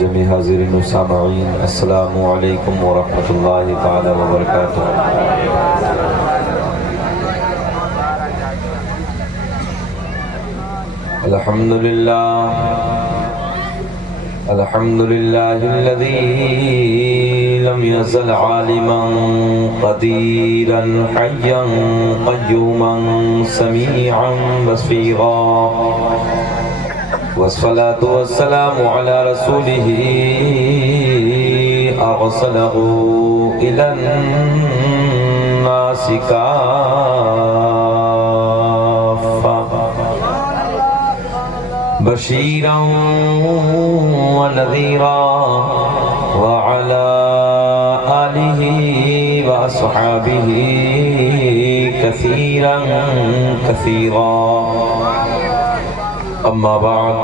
جمی حاضرین و سامعین، السلام علیکم ورحمۃ اللہ تعالی وبرکاتہ۔ الحمد للہ الذی لم یزل عالما قدیرا حیا قیوما سمیعا بصیرا، والصلاة والسلام على رسوله أرسله إلى الناس كافة بشيرا ونذيرا، وعلى آله وأصحابه كثيرا كثيرا، أما بعد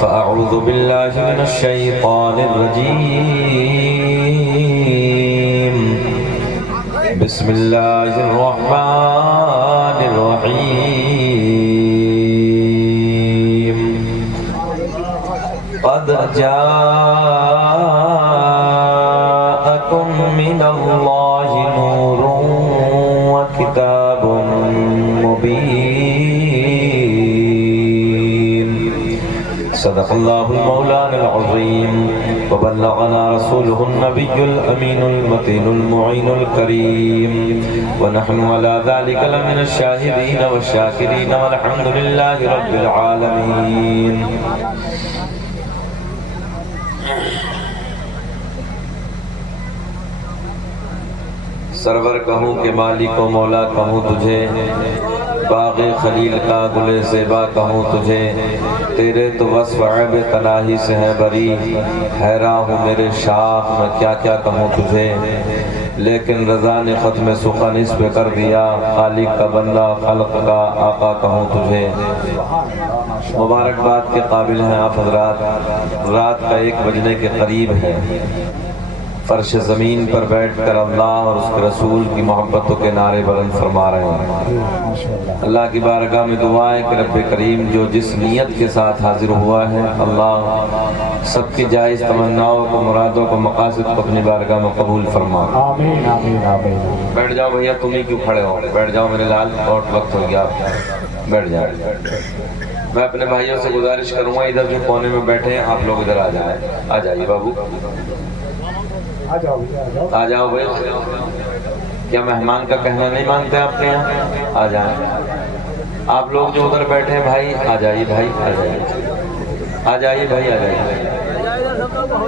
فأعوذ بالله من الشيطان الرجيم، بسم الله الرحمن الرحيم، قد جاءكم من الله نور وكتاب مبين، صدق الله المولانا العظيم، وبلغنا رسوله النبي الأمين المتين المعين الكريم، ونحن على ذلك لمن الشاهدين والشاكرين، والحمد لله رب العالمين۔ سرور کہوں کہ مالک و مولا کہوں تجھے، باغ خلیل کا گل زیبا کہوں تجھے، تیرے تو وصف عیب تناہی سے ہے بری، حیراں ہوں میرے شاخ میں کیا کیا کہوں تجھے، لیکن رضا نے ختم سخن اس پہ کر دیا، خالق کا بندہ خلق کا آقا کہوں تجھے۔ مبارکباد کے قابل ہیں آپ حضرات، رات کا 1 بجنے کے قریب ہے، فرش زمین پر بیٹھ کر اللہ اور اس کے رسول کی محبتوں کے نعرے بلند فرما رہے ہیں۔ اللہ کی بارگاہ میں دعا ہے کہ رب کریم جو جس نیت کے ساتھ حاضر ہوا ہے، اللہ سب کی جائز تمناؤں کو، مرادوں کو، مقاصد کو اپنی بارگاہ میں قبول فرما۔ آمین آمین آمین۔ بیٹھ جاؤ بھیا، تم ہی کیوں کھڑے ہو، بیٹھ جاؤ میرے لال، بہت وقت ہو گیا، بیٹھ جاؤ۔ میں اپنے بھائیوں سے گزارش کروں گا ادھر جو کونے میں بیٹھے ہیں آپ لوگ ادھر آ جائیں، آ جائیے بابو، آ جاؤ بھائی۔ کیا مہمان کا کہنا نہیں مانتے آپ کے یہاں؟ آ جائیں آپ لوگ جو ادھر بیٹھے ہیں بھائی، آ جائیے بھائی، آ جائیے، آ جائیے بھائی، آ جائیے۔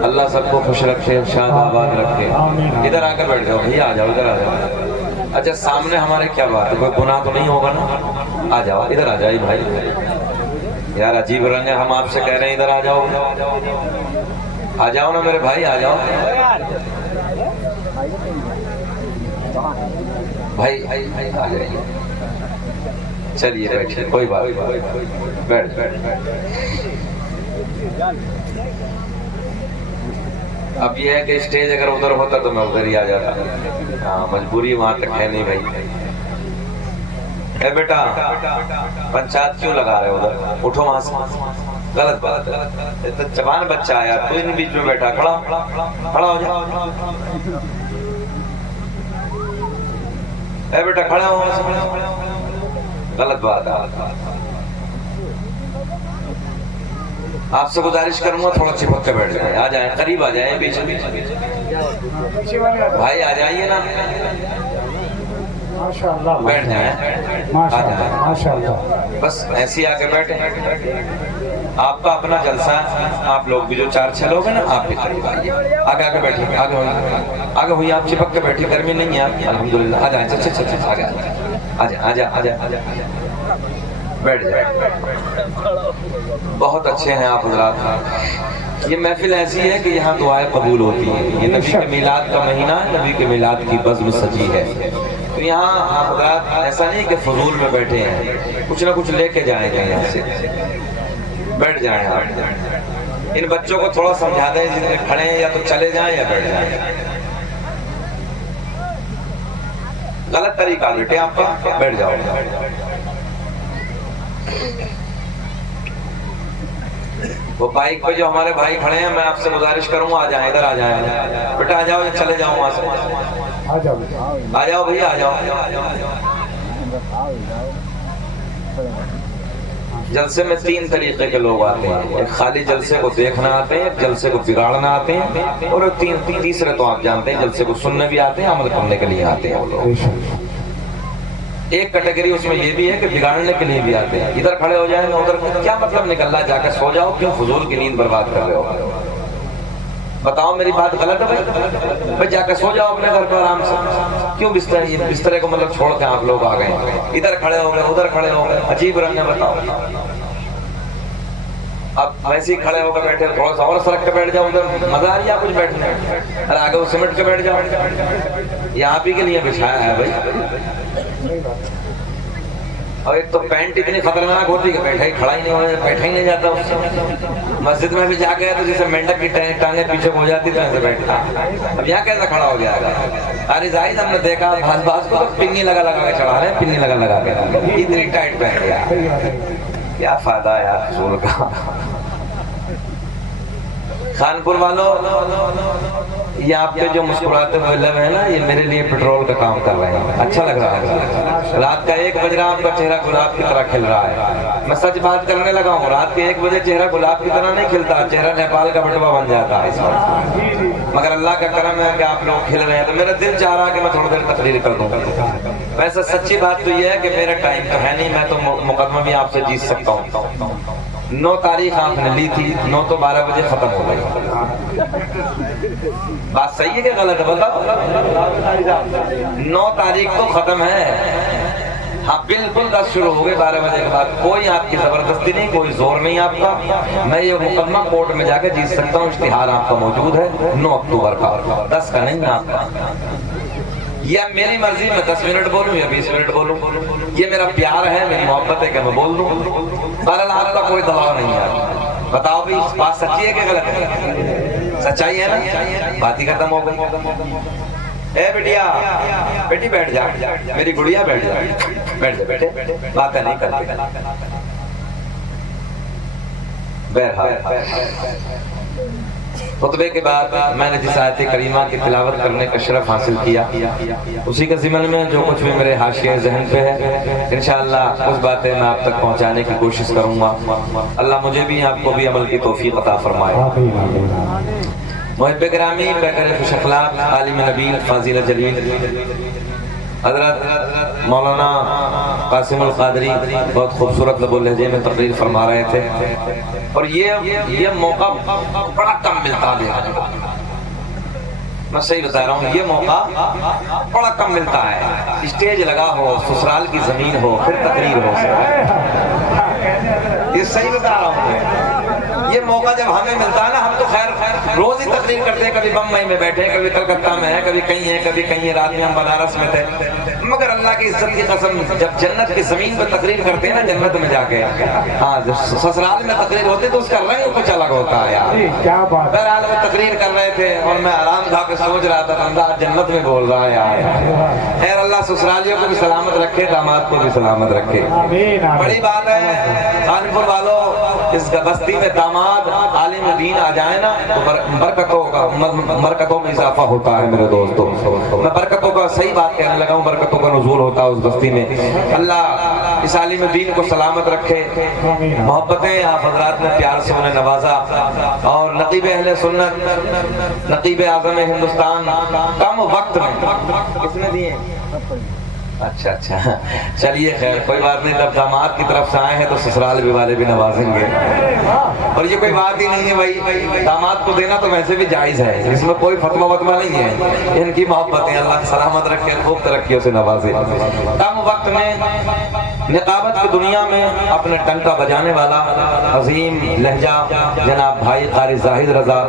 اللہ سب کو خوش رکھے، شاد آباد رکھے۔ ادھر آ کر بیٹھ جاؤ بھائی، آ جاؤ، ادھر آ جاؤ۔ اچھا سامنے ہمارے کیا بات ہے، کوئی گناہ تو نہیں ہوگا نا؟ آ جاؤ ادھر، آ جائیے بھائی۔ یار عجیب رنگ ہے، ہم آپ سے کہہ رہے ہیں ادھر آ جاؤ، آ جاؤ نا میرے بھائی، آ جاؤ بھائی، آ جائیے، چلیے بیٹھیے، کوئی بات نہیں، بیٹھ۔ اب یہ ہے کہ اسٹیج اگر ادھر ہوتا تو میں ادھر ہی آ جاتا، ہاں مجبوری وہاں تک ہے نہیں بھائی۔ اے بیٹا پنچایت کیوں لگا رہے ادھر، اٹھو وہاں سے، غلط بات ہے، جوان بچہ ہے یار، تو ان بیچ میں بیٹھا، کھڑا ہو جا، اے بیٹا کھڑا ہو، غلط بات ہے۔ آپ سے گزارش کروں گا تھوڑا چپک کے بیٹھ جائیں، آ جائیں، قریب آ جائیں، بیچ میں بھائی آ جائیے نا، بیٹھ جائیں، آ جائیں، بس ایسے ہی آ کے بیٹھیں۔ آپ کا اپنا جلسہ ہے، آپ لوگ بھی جو 4-6 لوگ ہیں نا، آپ بھی قریب آئیے، آگے آگے بیٹھیں، آگے ہوئیے، آپ چپک کے بیٹھیں، گرمی نہیں ہے الحمدللہ، آ جائیں، اچھا آگے آ جائیں، بیٹھ جائیں۔ بہت اچھے ہیں آپ حضرات، یہ محفل ایسی ہے کہ یہاں دعائیں قبول ہوتی ہیں، یہ نبی کے میلاد کا مہینہ ہے، نبی کے میلاد کی بزم سجی ہے، تو یہاں حضرات ایسا نہیں کہ فضول میں بیٹھے ہیں، کچھ نہ کچھ لے کے جائیں گے یہاں سے، بیٹھ جائیں آپ۔ ان بچوں کو تھوڑا سمجھا دیں، جتنے کھڑے ہیں یا تو چلے جائیں یا بیٹھ جائیں۔ غلط طریقہ بیٹے آپ کا، بیٹھ جاؤ۔ وہ بائک پہ جو ہمارے بھائی کھڑے ہیں میں آپ سے گزارش کروں آ جائیں ادھر آ جائیں بیٹا آ جاؤ چلے جاؤ وہاں سے آ جاؤ بھیا آ جاؤ جلسے میں 3 طریقے کے لوگ آتے ہیں ایک خالی جلسے کو دیکھنا آتے ہیں ایک جلسے کو بگاڑنا آتے ہیں اور تیسرے تو آپ جانتے ہیں جلسے کو سننے بھی آتے ہیں عمل کرنے کے لیے آتے ہیں وہ لوگ ایک کیٹیگری اس میں یہ بھی ہے کہ بگاڑنے کے لیے بھی آتے ہیں ادھر کھڑے ہو جائیں ادھر کیا مطلب نکل رہا ہے جا کے سو جاؤ کیوں فضول کی نیند برباد کر رہے ہو بتاؤ میری بات غلط ہے بھائی جا کے سو جاؤ اپنے گھر پہ آرام سے کیوں بسترے کو مطلب چھوڑ کے آپ لوگ آ گئے ادھر کھڑے ہو گئے ادھر کھڑے ہو گئے عجیب رنگ ہے بتاؤ اب ویسے ہی کھڑے ہو کے بیٹھے تھوڑا سا اور سرک کے بیٹھ جاؤ ادھر مزہ آ رہی ہے کچھ بیٹھنے ارے آگے وہ سیمنٹ کے بیٹھ جاؤ یہ آپ ہی کے لیے بچھایا ہے بھائی اور ایک تو پینٹ اتنی خطرناک ہوتی کہ بیٹھا ہی نہیں جاتا اس سے مسجد میں بھی جا گیا تو جیسے مینڈک کی ٹانگیں پیچھے ہو جاتی تو ایسے بیٹھتا اب یہاں کیسے کھڑا ہو جائے گا ارے زاہد ہم نے دیکھا بھاس کو تو پنی لگا کے چڑھا رہے ہیں پنی لگا کے اتنی ٹائٹ پہن گیا کیا فائدہ ہے یار فضول کا خانپور والوں یہ آپ کے جو مسکراتے ہوئے لب ہیں نا یہ میرے لیے پیٹرول کا کام کر رہے ہیں اچھا لگ رہا ہے رات کا 1 بج رہا آپ کا چہرہ گلاب کی طرح کھل رہا ہے میں سچ بات کرنے لگا ہوں رات کے 1 بجے چہرہ گلاب کی طرح نہیں کھلتا چہرہ نیپال کا بٹوا بن جاتا ہے اس وقت مگر اللہ کا کرم ہے کہ آپ لوگ کھل رہے ہیں تو میرا دل چاہ رہا کہ میں تھوڑی دیر تقریر کر دوں ویسے سچی بات تو یہ ہے کہ میرا ٹائم تو ہے نہیں میں تو مقدمہ بھی آپ سے جیت سکتا ہوں 9 تاریخ آپ نے لی تھی 9 تو 12 بجے ختم ہو گئی بات صحیح ہے کہ غلط ہے بتاؤ 9 تاریخ تو ختم ہے ہاں بالکل 10 شروع ہو گئے 12 بجے کے بعد کوئی آپ کی زبردستی نہیں کوئی زور نہیں آپ کا میں یہ مقدمہ کورٹ میں جا کے جیت سکتا ہوں اشتہار آپ کا موجود ہے 9 اکتوبر کا 10 کا نہیں آپ کا یا میری مرضی میں 10 منٹ بولوں یا 20 منٹ بولوں یہ میرا پیار ہے میری محبت ہے کہ میں بول دوں بہرحال آپ کا کوئی دباؤ نہیں ہے بتاؤ بھی بات سچی ہے کہ غلط ہے سچائی ہے نا بات ہی ختم ہو گئی اے بیٹیا بیٹی بیٹھ جا میری گڑیا بیٹھ جا بیٹھے باتیں نہیں کرتے بہرحال خطبے کے بعد میں نے جس آیت کریمہ کی تلاوت کرنے کا شرف حاصل کیا اسی کے ضمن میں جو کچھ بھی میرے حاشیے ذہن پہ ہے انشاءاللہ کچھ باتیں میں آپ تک پہنچانے کی کوشش کروں گا اللہ مجھے بھی آپ کو بھی عمل کی توفیق عطا فرمائے محب گرامی پیکر خوش اخلاق عالم نبیل فاضل جلیل حضرت مولانا قاسم القادری بہت خوبصورت لب و لہجے میں تقریر فرما رہے تھے اور یہ موقع بڑا کم ملتا ہے میں صحیح بتا رہا ہوں یہ موقع بڑا کم ملتا ہے اسٹیج لگا ہو سسرال کی زمین ہو پھر تقریر ہو یہ صحیح بتا رہا ہوں یہ موقع جب ہمیں ملتا ہے نا ہم تو خیر روز ہی تقریر کرتے ہیں کبھی بمبئی میں بیٹھے کبھی کلکتہ میں ہے کبھی کہیں ہیں رات میں ہم بنارس میں تھے مگر اللہ کی عزت کی قسم جب جنت کی زمین پہ تقریر کرتے ہیں نا جنت میں جا کے ہاں سسرال میں تقریر ہوتی تو اس کا رنگ کچھ الگ ہوتا ہے یار بہرحال وہ تقریر کر رہے تھے اور میں آرام کھا کے سوچ رہا تھا اللہ جنت میں بول رہا ہے یار خیر اللہ سسرالیوں کو بھی سلامت رکھے داماد کو بھی سلامت رکھے بڑی بات ہے خانپور والوں اس بستی میں داماد عالم دین آ جائے نا تو برکتوں میں اضافہ ہوتا ہے میرے دوستوں میں برکتوں کا صحیح بات کہنے لگا ہوں برکتوں کا نزول ہوتا ہے اس بستی میں اللہ اس عالم دین کو سلامت رکھے محبتیں آپ حضرات نے پیار سے انہیں نوازا اور نقیب اہل سنت نقیب اعظم ہندوستان کم وقت میں کس نے دیے اچھا چلیے خیر کوئی بات نہیں جب داماد کی طرف سے آئے ہیں تو سسرال بھی والے بھی نوازیں گے اور یہ کوئی بات ہی نہیں ہے بھائی داماد کو دینا تو ویسے بھی جائز ہے اس میں کوئی فتویٰ وتوا نہیں ہے ان کی محبتیں اللہ سلامت رکھے خوب ترقیوں سے نوازے کم وقت میں نقابت کی دنیا میں اپنے ٹنکا بجانے والا عظیم لہجہ جناب بھائی قاری زاہد رضا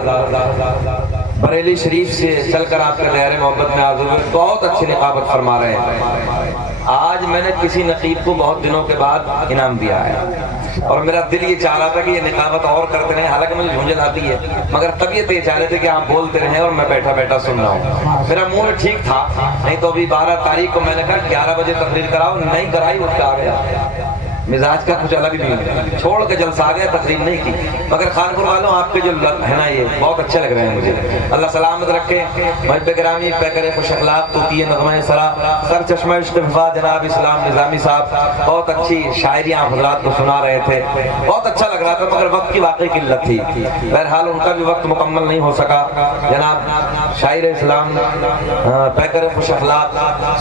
بریلی شریف سے چل کر آپ کے دائرے محبت میں حاضر ہوئے بہت اچھی نقابت فرما رہے ہیں آج میں نے کسی نقیب کو بہت دنوں کے بعد انعام دیا ہے اور میرا دل یہ چاہ رہا تھا کہ یہ نقابت اور کرتے رہیں حالانکہ مجھے جھنجھل آتی ہے مگر طبیعت یہ چاہ رہے تھے کہ آپ بولتے رہیں اور میں بیٹھا سن رہا ہوں میرا موڈ ٹھیک تھا نہیں تو ابھی 12 تاریخ کو میں نے کہا 11 بجے تقریر کراؤ نہیں کرائی اٹھ کے آ گیا مزاج کا کچھ الگ نہیں ہے، چھوڑ کے جلسہ آ گیا، تقریم نہیں کی، مگر خانپور والوں آپ کے جو ہے نا یہ بہت اچھے لگ رہے ہیں مجھے، اللہ سلامت رکھے۔ محب گرامی پیکر خوش اخلاق طوطی نغمہ سرا سر چشمہ عشق وفا جناب اسلام نظامی صاحب بہت اچھی شاعریاں حضرات کو سنا رہے تھے، بہت اچھا لگ رہا تھا، مگر وقت کی واقعی قلت تھی، بہرحال ان کا بھی وقت مکمل نہیں ہو سکا۔ جناب شاعر اسلام پیکر خوش اخلاق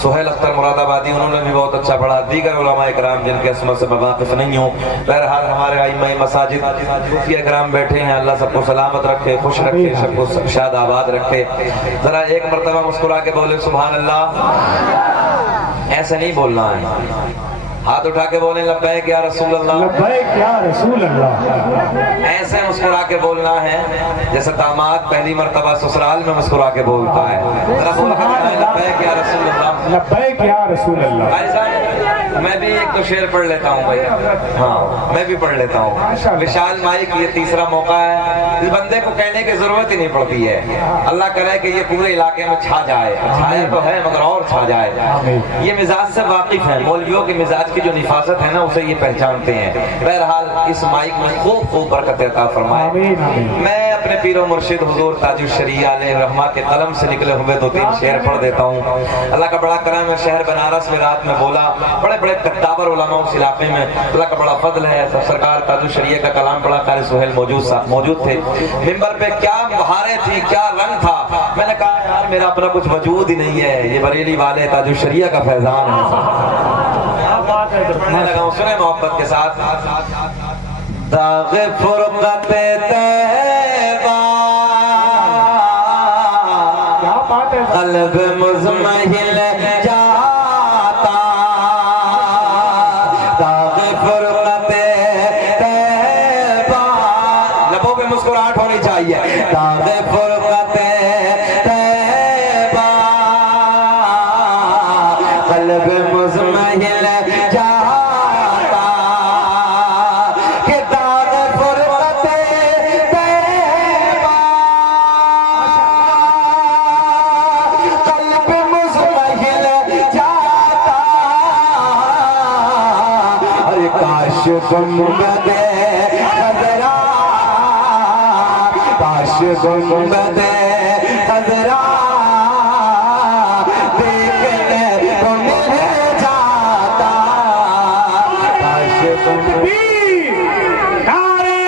سہیل اختر مراد آبادی، انہوں نے بھی بہت اچھا پڑھا، دیگر علماء اکرام جن کے اسم سے واقف نہیں ہوں، بہرحال ہمارے ائمہ مساجد صوفیہ کرام بیٹھے ہیں، اللہ سب کو سلامت رکھے، خوش رکھے، سب کو شاد آباد رکھے۔ ذرا ایک مرتبہ مسکرا کے بولے سبحان اللہ، ایسے نہیں بولنا ہے، ہاتھ اٹھا کے بولیں لبیک یا رسول اللہ، لبیک یا رسول اللہ، ایسے مسکرا کے بولنا ہے جیسے داماد پہلی مرتبہ سسرال میں مسکرا کے بولتا ہے، ذرا بول کے بتائیں لبیک یا رسول اللہ، لبیک یا رسول اللہ۔ بھائی صاحب میں بھی ایک دو شعر پڑھ لیتا ہوں بھائی، ہاں میں بھی پڑھ لیتا ہوں، وشال مائک یہ تیسرا موقع ہے، اس بندے کو کہنے کی ضرورت ہی نہیں پڑتی ہے، اللہ کرے کہ یہ پورے علاقے میں چھا جائے، چھایا تو ہے مگر اور چھا جائے، یہ مزاج سے واقف ہے، مولویوں کے مزاج کی جو نفاست ہے نا اسے یہ پہچانتے ہیں، بہرحال اس مائک میں خوب خوب برکت عطا فرمائے۔ میں اپنے پیر و مرشد حضور تاج الشریعہ علیہ رحمہ کے قلم سے نکلے ہوئے دو تین شعر پڑھ دیتا ہوں۔ اللہ کا بڑا کرم ہے، شہر بنارس میں رات میں بولا، بڑے بڑے کتابر علماء اس علاقے میں، اللہ کا بڑا فضل ہے، سرکار تاج الشریعہ کا کلام پڑھا، قاری سہیل موجود تھے، ممبر پہ کیا بہاریں تھی، کیا رنگ تھا، میں نے کہا یار میرا اپنا کچھ وجود ہی نہیں ہے، یہ بریلی والے تاج الشریعہ کا فیضان ہے، میں لگا ہوں سنیں محبت کے ساتھ۔ داغ فرقت طیبہ قلب مزمحل جاتا، داغ فرقت طیبہ، لبوں پہ مسکراہٹ ہونی چاہیے، داغ فرقت طیبہ قلب مزمحل گنبد خضرا، کاش گنبد خضرا دیکھنے کو مل جاتا، کاش گنبد نعرہ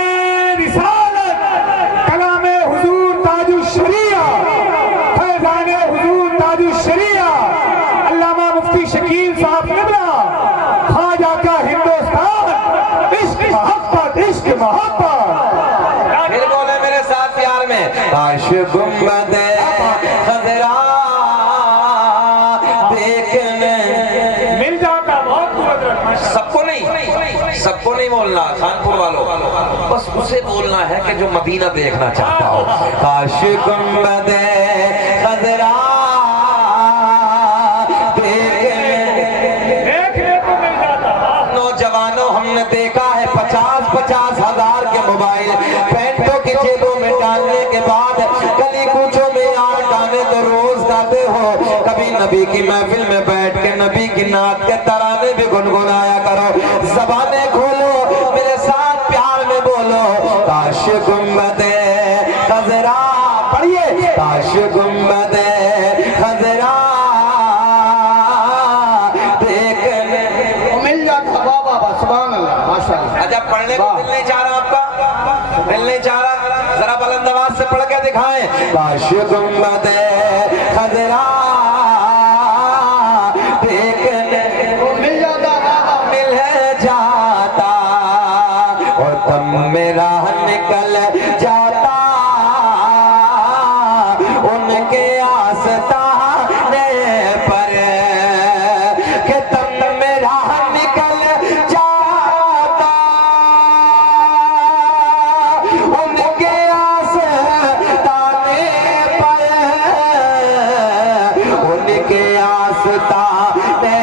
رسالت، کلام حضور تاج الشریعہ، فیضان حضور تاج الشریعہ، علامہ مفتی شکیل صاحب قبلہ، خواجہ کا ہندوستان، عشق محبت، عشق محبت، پھر بولے میرے ساتھ پیار میں، کاش گنبد خضرا دیکھنے مل جاتا، بہت خوبصورت، سب کو نہیں بولنا، خانپور والوں بس اسے بولنا ہے کہ جو مدینہ دیکھنا چاہتا ہو، کاش گنبد خضرا ہم نے دیکھا ہے 50,000 کے موبائل پینٹوں کی جیبوں میں ڈالنے کے بعد گلی کوچوں میں یار گانے تو روز گاتے ہو، کبھی نبی کی محفل میں بیٹھ کے نبی کی نعت کے ترانے بھی گنگنایا کرو، زبانیں کھولو میرے ساتھ پیار میں بولو، کاش گنبد خضرا، پڑھیے، کاش گنبد خضرا اچھا پڑھنے کو دل نہیں چاہ رہا، آپ کا دل نہیں چاہ رہا، ذرا بلند آواز سے پڑھ کے دکھائیں، کاش گنبد خضرا دیکھنے کو مل جاتا، اور تم میرا نکل جاتا ان کے آستانے پر، کہ تم میرا نکل جاتا ان کے آستانے پر، ان کے آستانے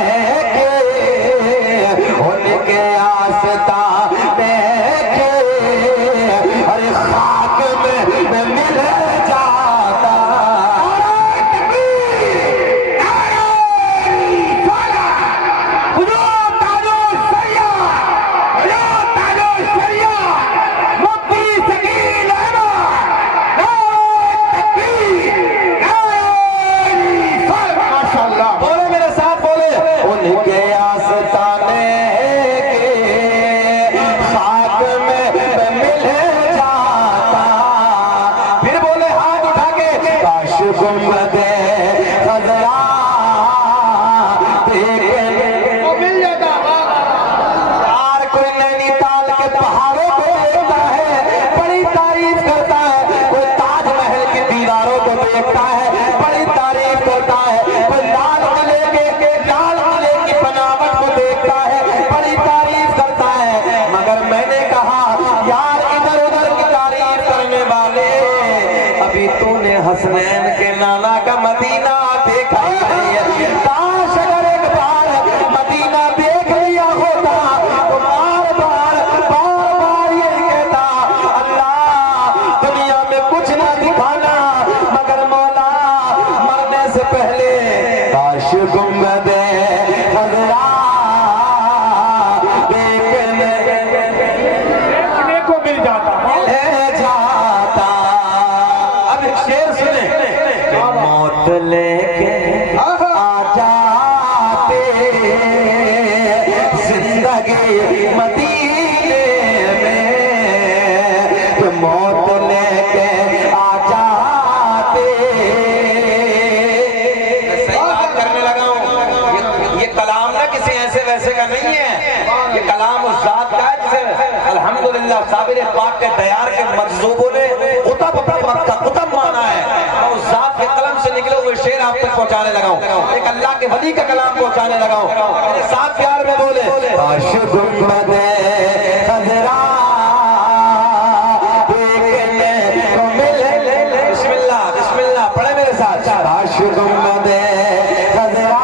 ان کے آستانے ارے خاک میں مل جاتا، گنبد خضرا دیکھنے کو مل جاتا یار کوئی نینی تال کے پہاڑوں کو دیکھتا ہے بڑی تعریف کرتا ہے کوئی تاج محل کی دیواروں کو دیکھتا ہے بڑی تعریف کرتا ہے کوئی لال قلعے کی بناوٹ کو دیکھتا ہے بڑی تعریف کرتا ہے مگر میں نے کہا یار ادھر ادھر کی تعریف کرنے والے ابھی تو نے حسنین کے نانا کا مدینہ دیکھا ہی نہیں ہے کاش اگر ایک بار مدینہ دیکھ لیا ہوتا تو بار بار یہ کہتا اللہ دنیا میں کچھ نہ دکھانا مگر مولا مرنے سے پہلے کاش گنبد خضرا دیکھنے کو مل جاتا موت لے کے آ جاتے زندگی مدینے میں موت لے کے آ جاتے میں صحیح بات کرنے لگا ہوں یہ کلام نہ کسی ایسے ویسے کا نہیں ہے یہ کلام اس ذات کا ہے جسے الحمدللہ صابر پاک کے دیار کے مجذوبوں نے قطب مانا ہے اور اس ذات کے قلم سے نکلے ہوئے شعر آپ تک پہنچانے لگا ہوں ایک اللہ کے ولی کا کلام پہنچانے لگا ہوں میرے ساتھ پیار میں بولے کاش گنبد خضرا دیکھنے کو ملے بسم اللہ پڑھے میرے ساتھ کاش گنبد خضرا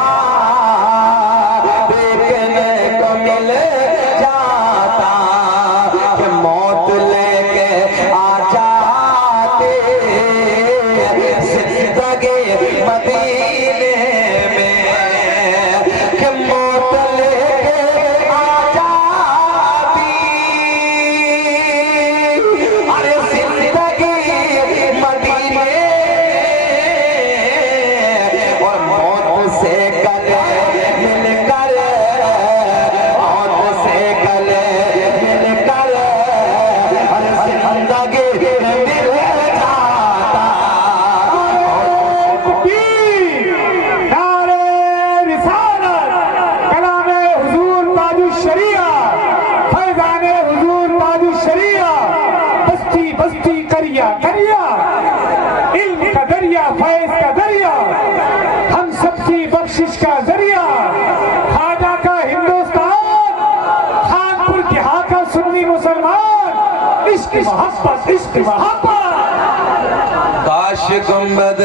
دیکھنے کو مل جاتا کہ موت لے کے آ جاتے زندگی مدینے میں کہ موت لے کے آ جاتی ارے زندگی مدینے اور موت سے گلے مل کر موت سے گلے مل کر ارے زندگی مل جاتا نعرہ رسالت کلام حضور تاج الشریعہ فیضان حضور تاج الشریعہ بستی بستی کریا علم کا دریا فیض کا دریا ہم سب کی بخشش کا ذریعہ خواجہ کا ہندوستان خانپور کے ہاں کا سنی مسلمان عشق محبت کاش گنبد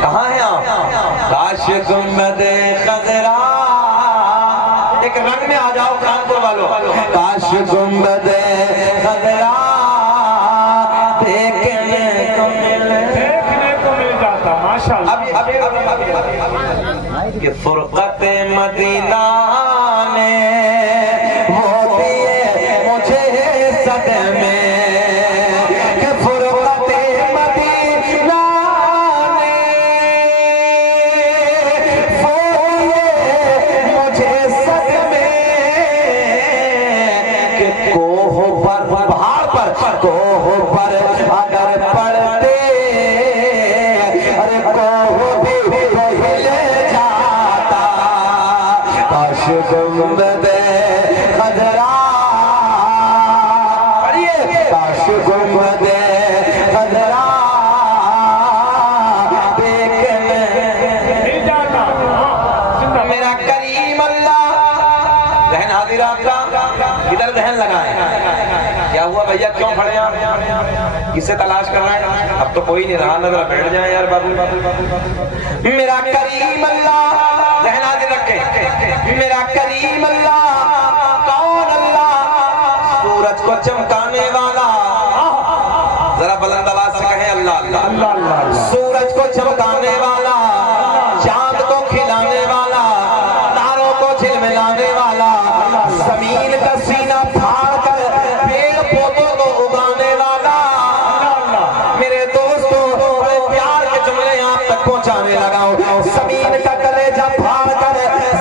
کہاں ہیں آپ کاش گنبد خضرا ایک رنگ میں آ جاؤ کانپور والوں کاش گنبد خضرا دیکھنے کو مل جاتا ماشاءاللہ کہ فرقت مدینہ نے وہ دیے مجھے صدمے کہ فرقت مدینہ نے وہ دیے مجھے صدمے کہ کوہ پر پہاڑ پر کوہ پر اگر پڑتے ارے کوہ بھی ہل جاتا کاش گنبد خضرا پڑھیے کاش گنبد خضرا دیکھنے مل جاتا میرا کریم اللہ ذہن حاضر آپ کا ادھر ذہن لگائیں کیا ہوا بھیا کیوں کھڑے ہیں آپ کسے تلاش کر رہے ہیں اب تو کوئی نہیں رہا نظر بیٹھ جائیں یار بابو میرا کریم اللہ ذہن حاضر رکھیں میرا کریم اللہ کون اللہ سورج کو چمکانے والا ذرا بلند آواز سے کہیں اللہ اللہ سورج کو چمکانے والا چاند کو کھلانے والا تاروں کو جھلملانے والا زمین کا سینہ پھاڑ کر پیڑ پودوں کو اگانے والا میرے دوستوں پیار کے جملے آپ تک پہنچانے لگا ہوں زمین کا کلیجہ پھاڑ کر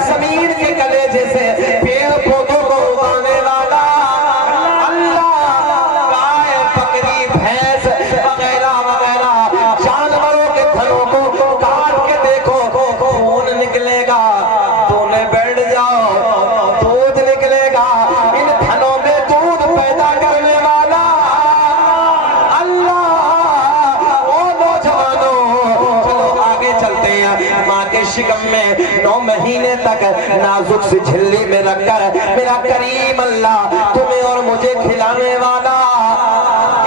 زمین کے کلیجے سے پیڑ پودوں کو اگانے والا اللہ گائے بکری بھینس وغیرہ وغیرہ شکم میں 9 مہینے تک نازک سی جھلی میں رکھ کر میرا کریم اللہ تمہیں اور مجھے کھلانے والا،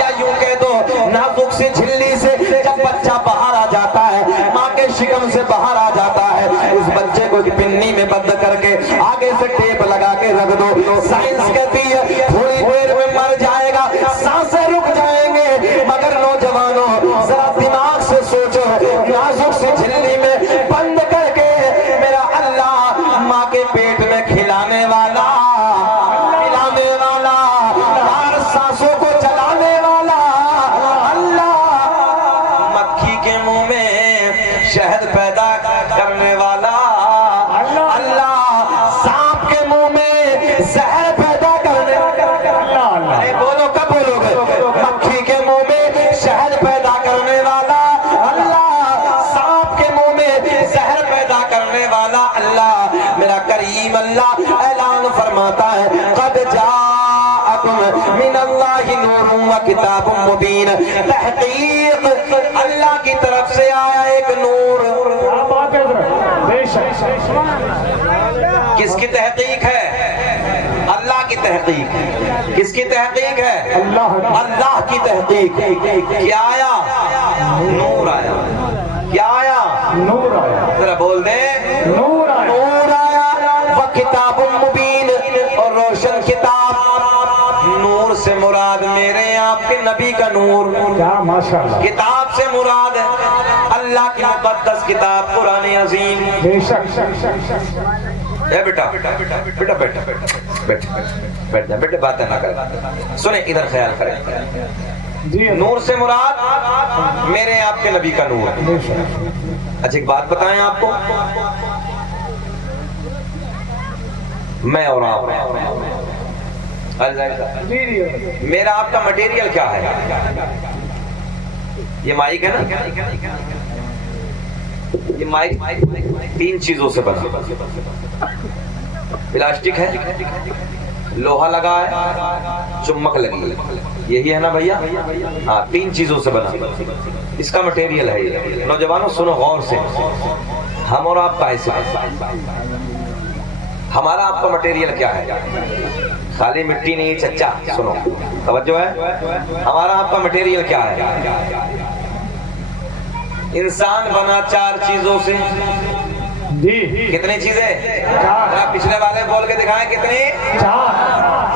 یا یوں کہہ دو نازک سی جھلی سے جب بچہ باہر آ جاتا ہے، ماں کے شکم سے باہر آ جاتا ہے، اس بچے کو ایک پنی میں بند کر کے آگے سے ٹیپ لگا کے رکھ دو۔ سائنس کہتی ہے تھوڑی دیر میں مر جائے گا، سانسیں رک جائیں گے، مگر نوجوانوں ذرا دماغ سے سوچو، نازک سی جھلی میں بند کر کے میرا اللہ ماں کے پیٹ میں کھلانے والا، پلانے والا، ہر سانسوں کو چلانے والا اللہ، مکھی کے منہ میں شہد پیدا کرنے والا اللہ، سانپ کے منہ میں زہر پیدا کرنے والا اللہ، بولو کب بولو گے؟ مکھی کے منہ میں شہد پیدا کرنے والا اللہ، سانپ کے منہ میں زہر پیدا کرنے والا اللہ، میرا کریم اللہ اعلان فرماتا ہے قد جاءکم من اللہ نور و کتاب مبین، تحقیق اللہ کی طرف سے آیا ایک نور۔ کیا بات ہے حضرت، بے شک۔ کس کی تحقیق ہے؟ اللہ کی تحقیق۔ کس کی تحقیق ہے؟ اللہ کی تحقیق۔ کیا آیا؟ نور آیا۔ کیا آیا؟ نور آیا، ذرا بول دیں، نور آیا، نور آیا وہ کتاب مبین، اور روشن کتاب۔ نور سے مراد میرے آپ کے نبی کا نور، کیا ماشاءاللہ، کتاب سے مراد ہے اللہ کی مقدس کتاب قرآن عظیم۔ بے شک۔ اے بیٹا بیٹا بیٹا بیٹا بیٹھ جا بیٹے، باتیں نہ کریں، سنیں ادھر خیال کریں۔ جی نور سے مراد میرے آپ کے نبی کا نور ہے۔ بے شک۔ اچھا ایک بات بتائیں آپ کو، میں اور آپ، جی جی میرا آپ کا مٹیریل کیا ہے؟ یہ مائک ہے نا، یہ مائک 3 چیزوں سے بنا، پلاسٹک ہے، لوہا لگا ہے، چمک لگی ہے، یہی ہے نا بھیا؟ ہاں 3 چیزوں سے بنا، اس کا مٹیریل ہے یہ۔ نوجوانوں سنو غور سے، ہم اور آپ کا ایسے، ہمارا آپ کا مٹیریل کیا ہے؟ خالی مٹی نہیں چچا، سنو توجہ ہے، ہمارا آپ کا مٹیریل کیا ہے؟ انسان بنا 4 چیزوں سے۔ جی، کتنی چیزیں؟ آپ پچھلے والے بول کے دکھائیں کتنی؟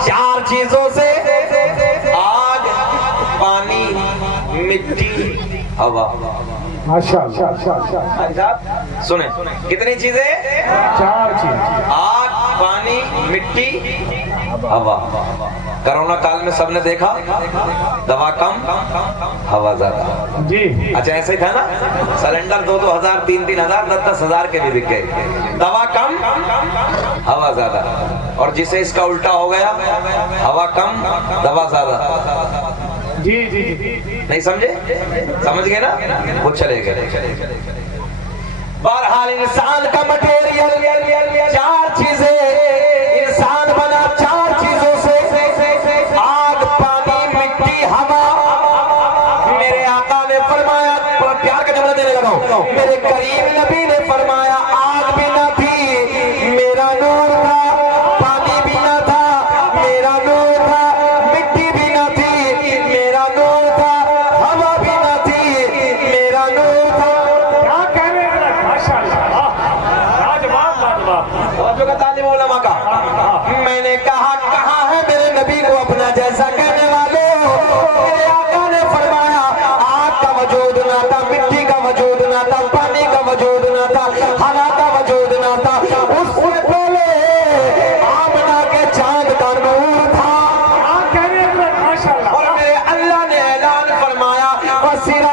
4 چیزوں سے، آگ، پانی، مٹی، ہوا۔ ماشاءاللہ، سنیں کتنی چیزیں؟ 4 چیز، آگ، پانی، مٹی، ہوا۔ کرونا کال میں سب نے دیکھا، دوا کم ہوا زیادہ۔ جی اچھا ایسے ہی تھا نا، سلنڈر 2-2 ہزار 3-3 ہزار 10-10 ہزار کے بھی بکے، دوا کم ہوا زیادہ، اور جسے اس کا الٹا ہو گیا، ہوا کم دوا زیادہ۔ جی جی جی، نہیں سمجھے؟ سمجھ گئے نا؟ وہ چلے گئے۔ بہرحال انسان کا مٹیریل 4 چیزیں، انسان بنا 4 چیزوں سے، آگ، پانی، مٹی، ہوا۔ میرے آقا نے فرمایا، بڑا پیار کا جملہ دینے لگا ہوں، میرے کریم نبی نے فرمایا آگ بھی نہ تھی میرا نور تھا، پانی بھی نہ تھا میرا نور تھا، مٹی بھی نہ تھی میرا نور تھا، ہوا بھی نہ تھی میرا نور تھا۔ کیا کہہ رہے ہیں؟ ماشاءاللہ، لاجواب لاجواب۔ توجہ کا طالب علماء کا، میں نے کہا کہاں ہے میرے نبی کو اپنا جیسا کہنے والوں؟ میرے آقا نے فرمایا آگ کا وجود نہ تھا، مٹی کا وجود نہ تھا، پانی کا وجود نہ تھا، ہوا کا وجود نہ تھا، اس سے پہلے آمنہ کے چاند کا نور تھا۔ کیا کہہ رہے ہیں؟ ماشاءاللہ، اور میرے اللہ نے اعلان فرمایا وَسِرَاجًا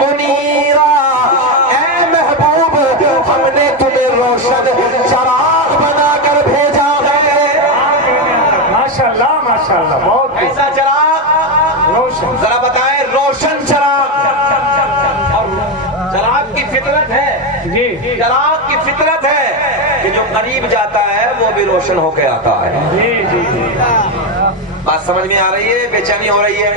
مُنِيرًا، اے محبوب ہم نے تمہیں روشن چراغ بنا کر بھیجا ہے۔ ماشاءاللہ ماشاءاللہ، بہت کیسا چراغ؟ روشن۔ ذرا بتائیں، روشن چراغ۔ اور چراغ کی فطرت ہے، جی چراغ کی فطرت ہے کہ جو قریب جاتا ہے وہ بھی روشن ہو کے آتا ہے۔ جی جی جی، بات سمجھ میں آ رہی ہے؟ بے چینی ہو رہی ہے؟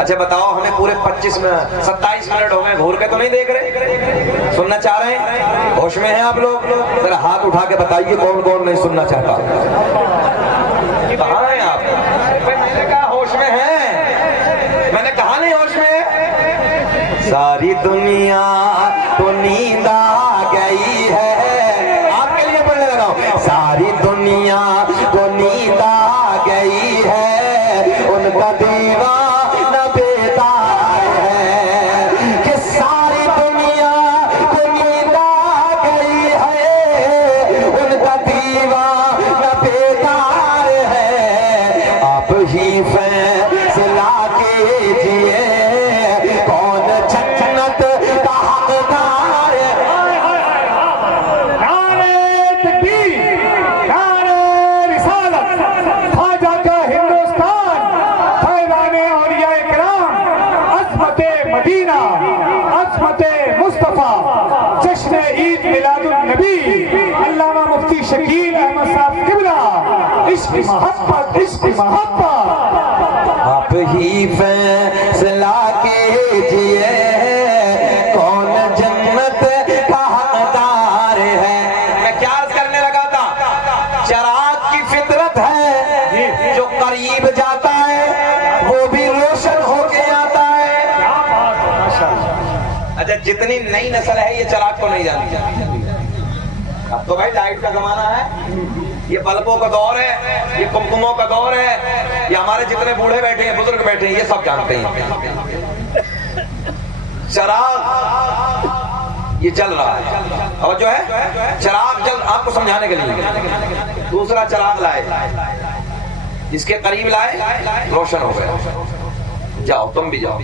اچھا بتاؤ ہمیں پورے 27 منٹ ہو گئے گھور کے تو نہیں دیکھ رہے؟ سننا چاہ رہے ہیں؟ ہوش میں ہیں آپ لوگ؟ ذرا ہاتھ اٹھا کے بتائیے کون کون نہیں سننا چاہتا؟ کہاں ہیں آپ؟ میں نے کہا ہوش میں ہیں، میں نے کہا نہیں ہوش میں ہے؟ ساری دنیا تو نیند آ گئی ہے، آپ کے لیے پڑھنے لگا ہوں، ساری دنیا تو نیند آ گئی ہے، ان کا دیوانہ بیدار ہے، کہ ساری دنیا کو نیند آ گئی ہے، ان کا دیوانہ بیدار ہے، آپ ہی فیصلہ کیجئے کون جنت کا حقدار ہے۔ نعرہ تکبیر، نعرہ رسالت، خواجہ کا ہندوستان، فیضان اولیاء کرام، عظمت مدینہ، عظمت مصطفیٰ، جشن عید میلاد النبی، علامہ مفتی شکیل احمد صاحب قبلہ، عشق محبت، عشق محبت۔ آپ ہی فیصلہ کیجئے کون جنت کا حقدار ہے۔ میں کیا عرض کرنے لگا تھا؟ چراغ کی فطرت ہے، جو قریب جاتا ہے وہ بھی روشن ہو کے آتا ہے۔ اچھا جتنی نئی نسل ہے یہ چراغ کو نہیں جانتی، اب تو بھائی لائٹ کا زمانہ ہے، یہ بلبوں کا دور ہے، یہ کمکموں کا دور ہے، یہ ہمارے جتنے بوڑھے بیٹھے ہیں بزرگ بیٹھے ہیں یہ سب جانتے ہیں۔ چراغ یہ چل رہا ہے اور جو ہے چراغ جل آپ کو سمجھانے کے لیے دوسرا چراغ لائے، جس کے قریب لائے روشن ہو گیا، جاؤ تم بھی جاؤ،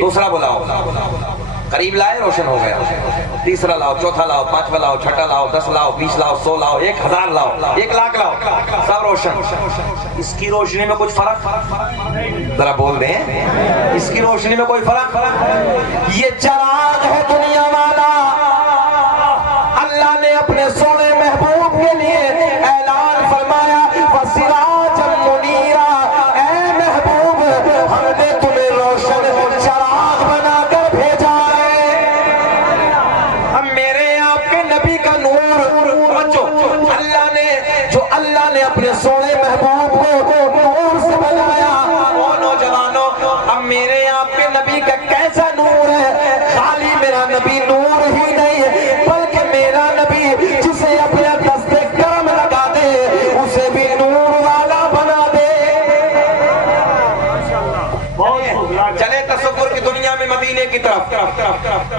دوسرا بلاؤ، قریب لائے روشن ہو گیا، تیسرا لاؤ، چوتھا لاؤ، پانچواں لاؤ، چھٹا لاؤ، 10 لاؤ، 20 لاؤ، 100 لاؤ، 1000 لاؤ، 1 لاکھ لاؤ، سب روشن۔ اس کی روشنی میں کچھ فرق؟ ذرا بول دیں، اس کی روشنی میں کوئی فرق؟ یہ چراغ ہے دنیا والا، اللہ نے اپنے سونے محبوب کے لیے اعلان فرمایا وَسِرَاجًا مُنِيرًا، اے محبوب ہم نے تمہیں روشن چراغ بنا کر بھیجا ہے۔ اب میرے آپ کے نبی کا نور اللہ نے اپنے سونے محبوب کو نور سے بنایا۔ او نوجوانوں، اب میرے آپ کے نبی کا کیسا نور ہے؟ خالی میرا نبی نور ہی نہیں ہے بلکہ میرا نبی جسے اپنا دست کرم لگا دے اسے بھی نور والا بنا دے۔ چلے تصور کی دنیا میں مدینے کی طرف،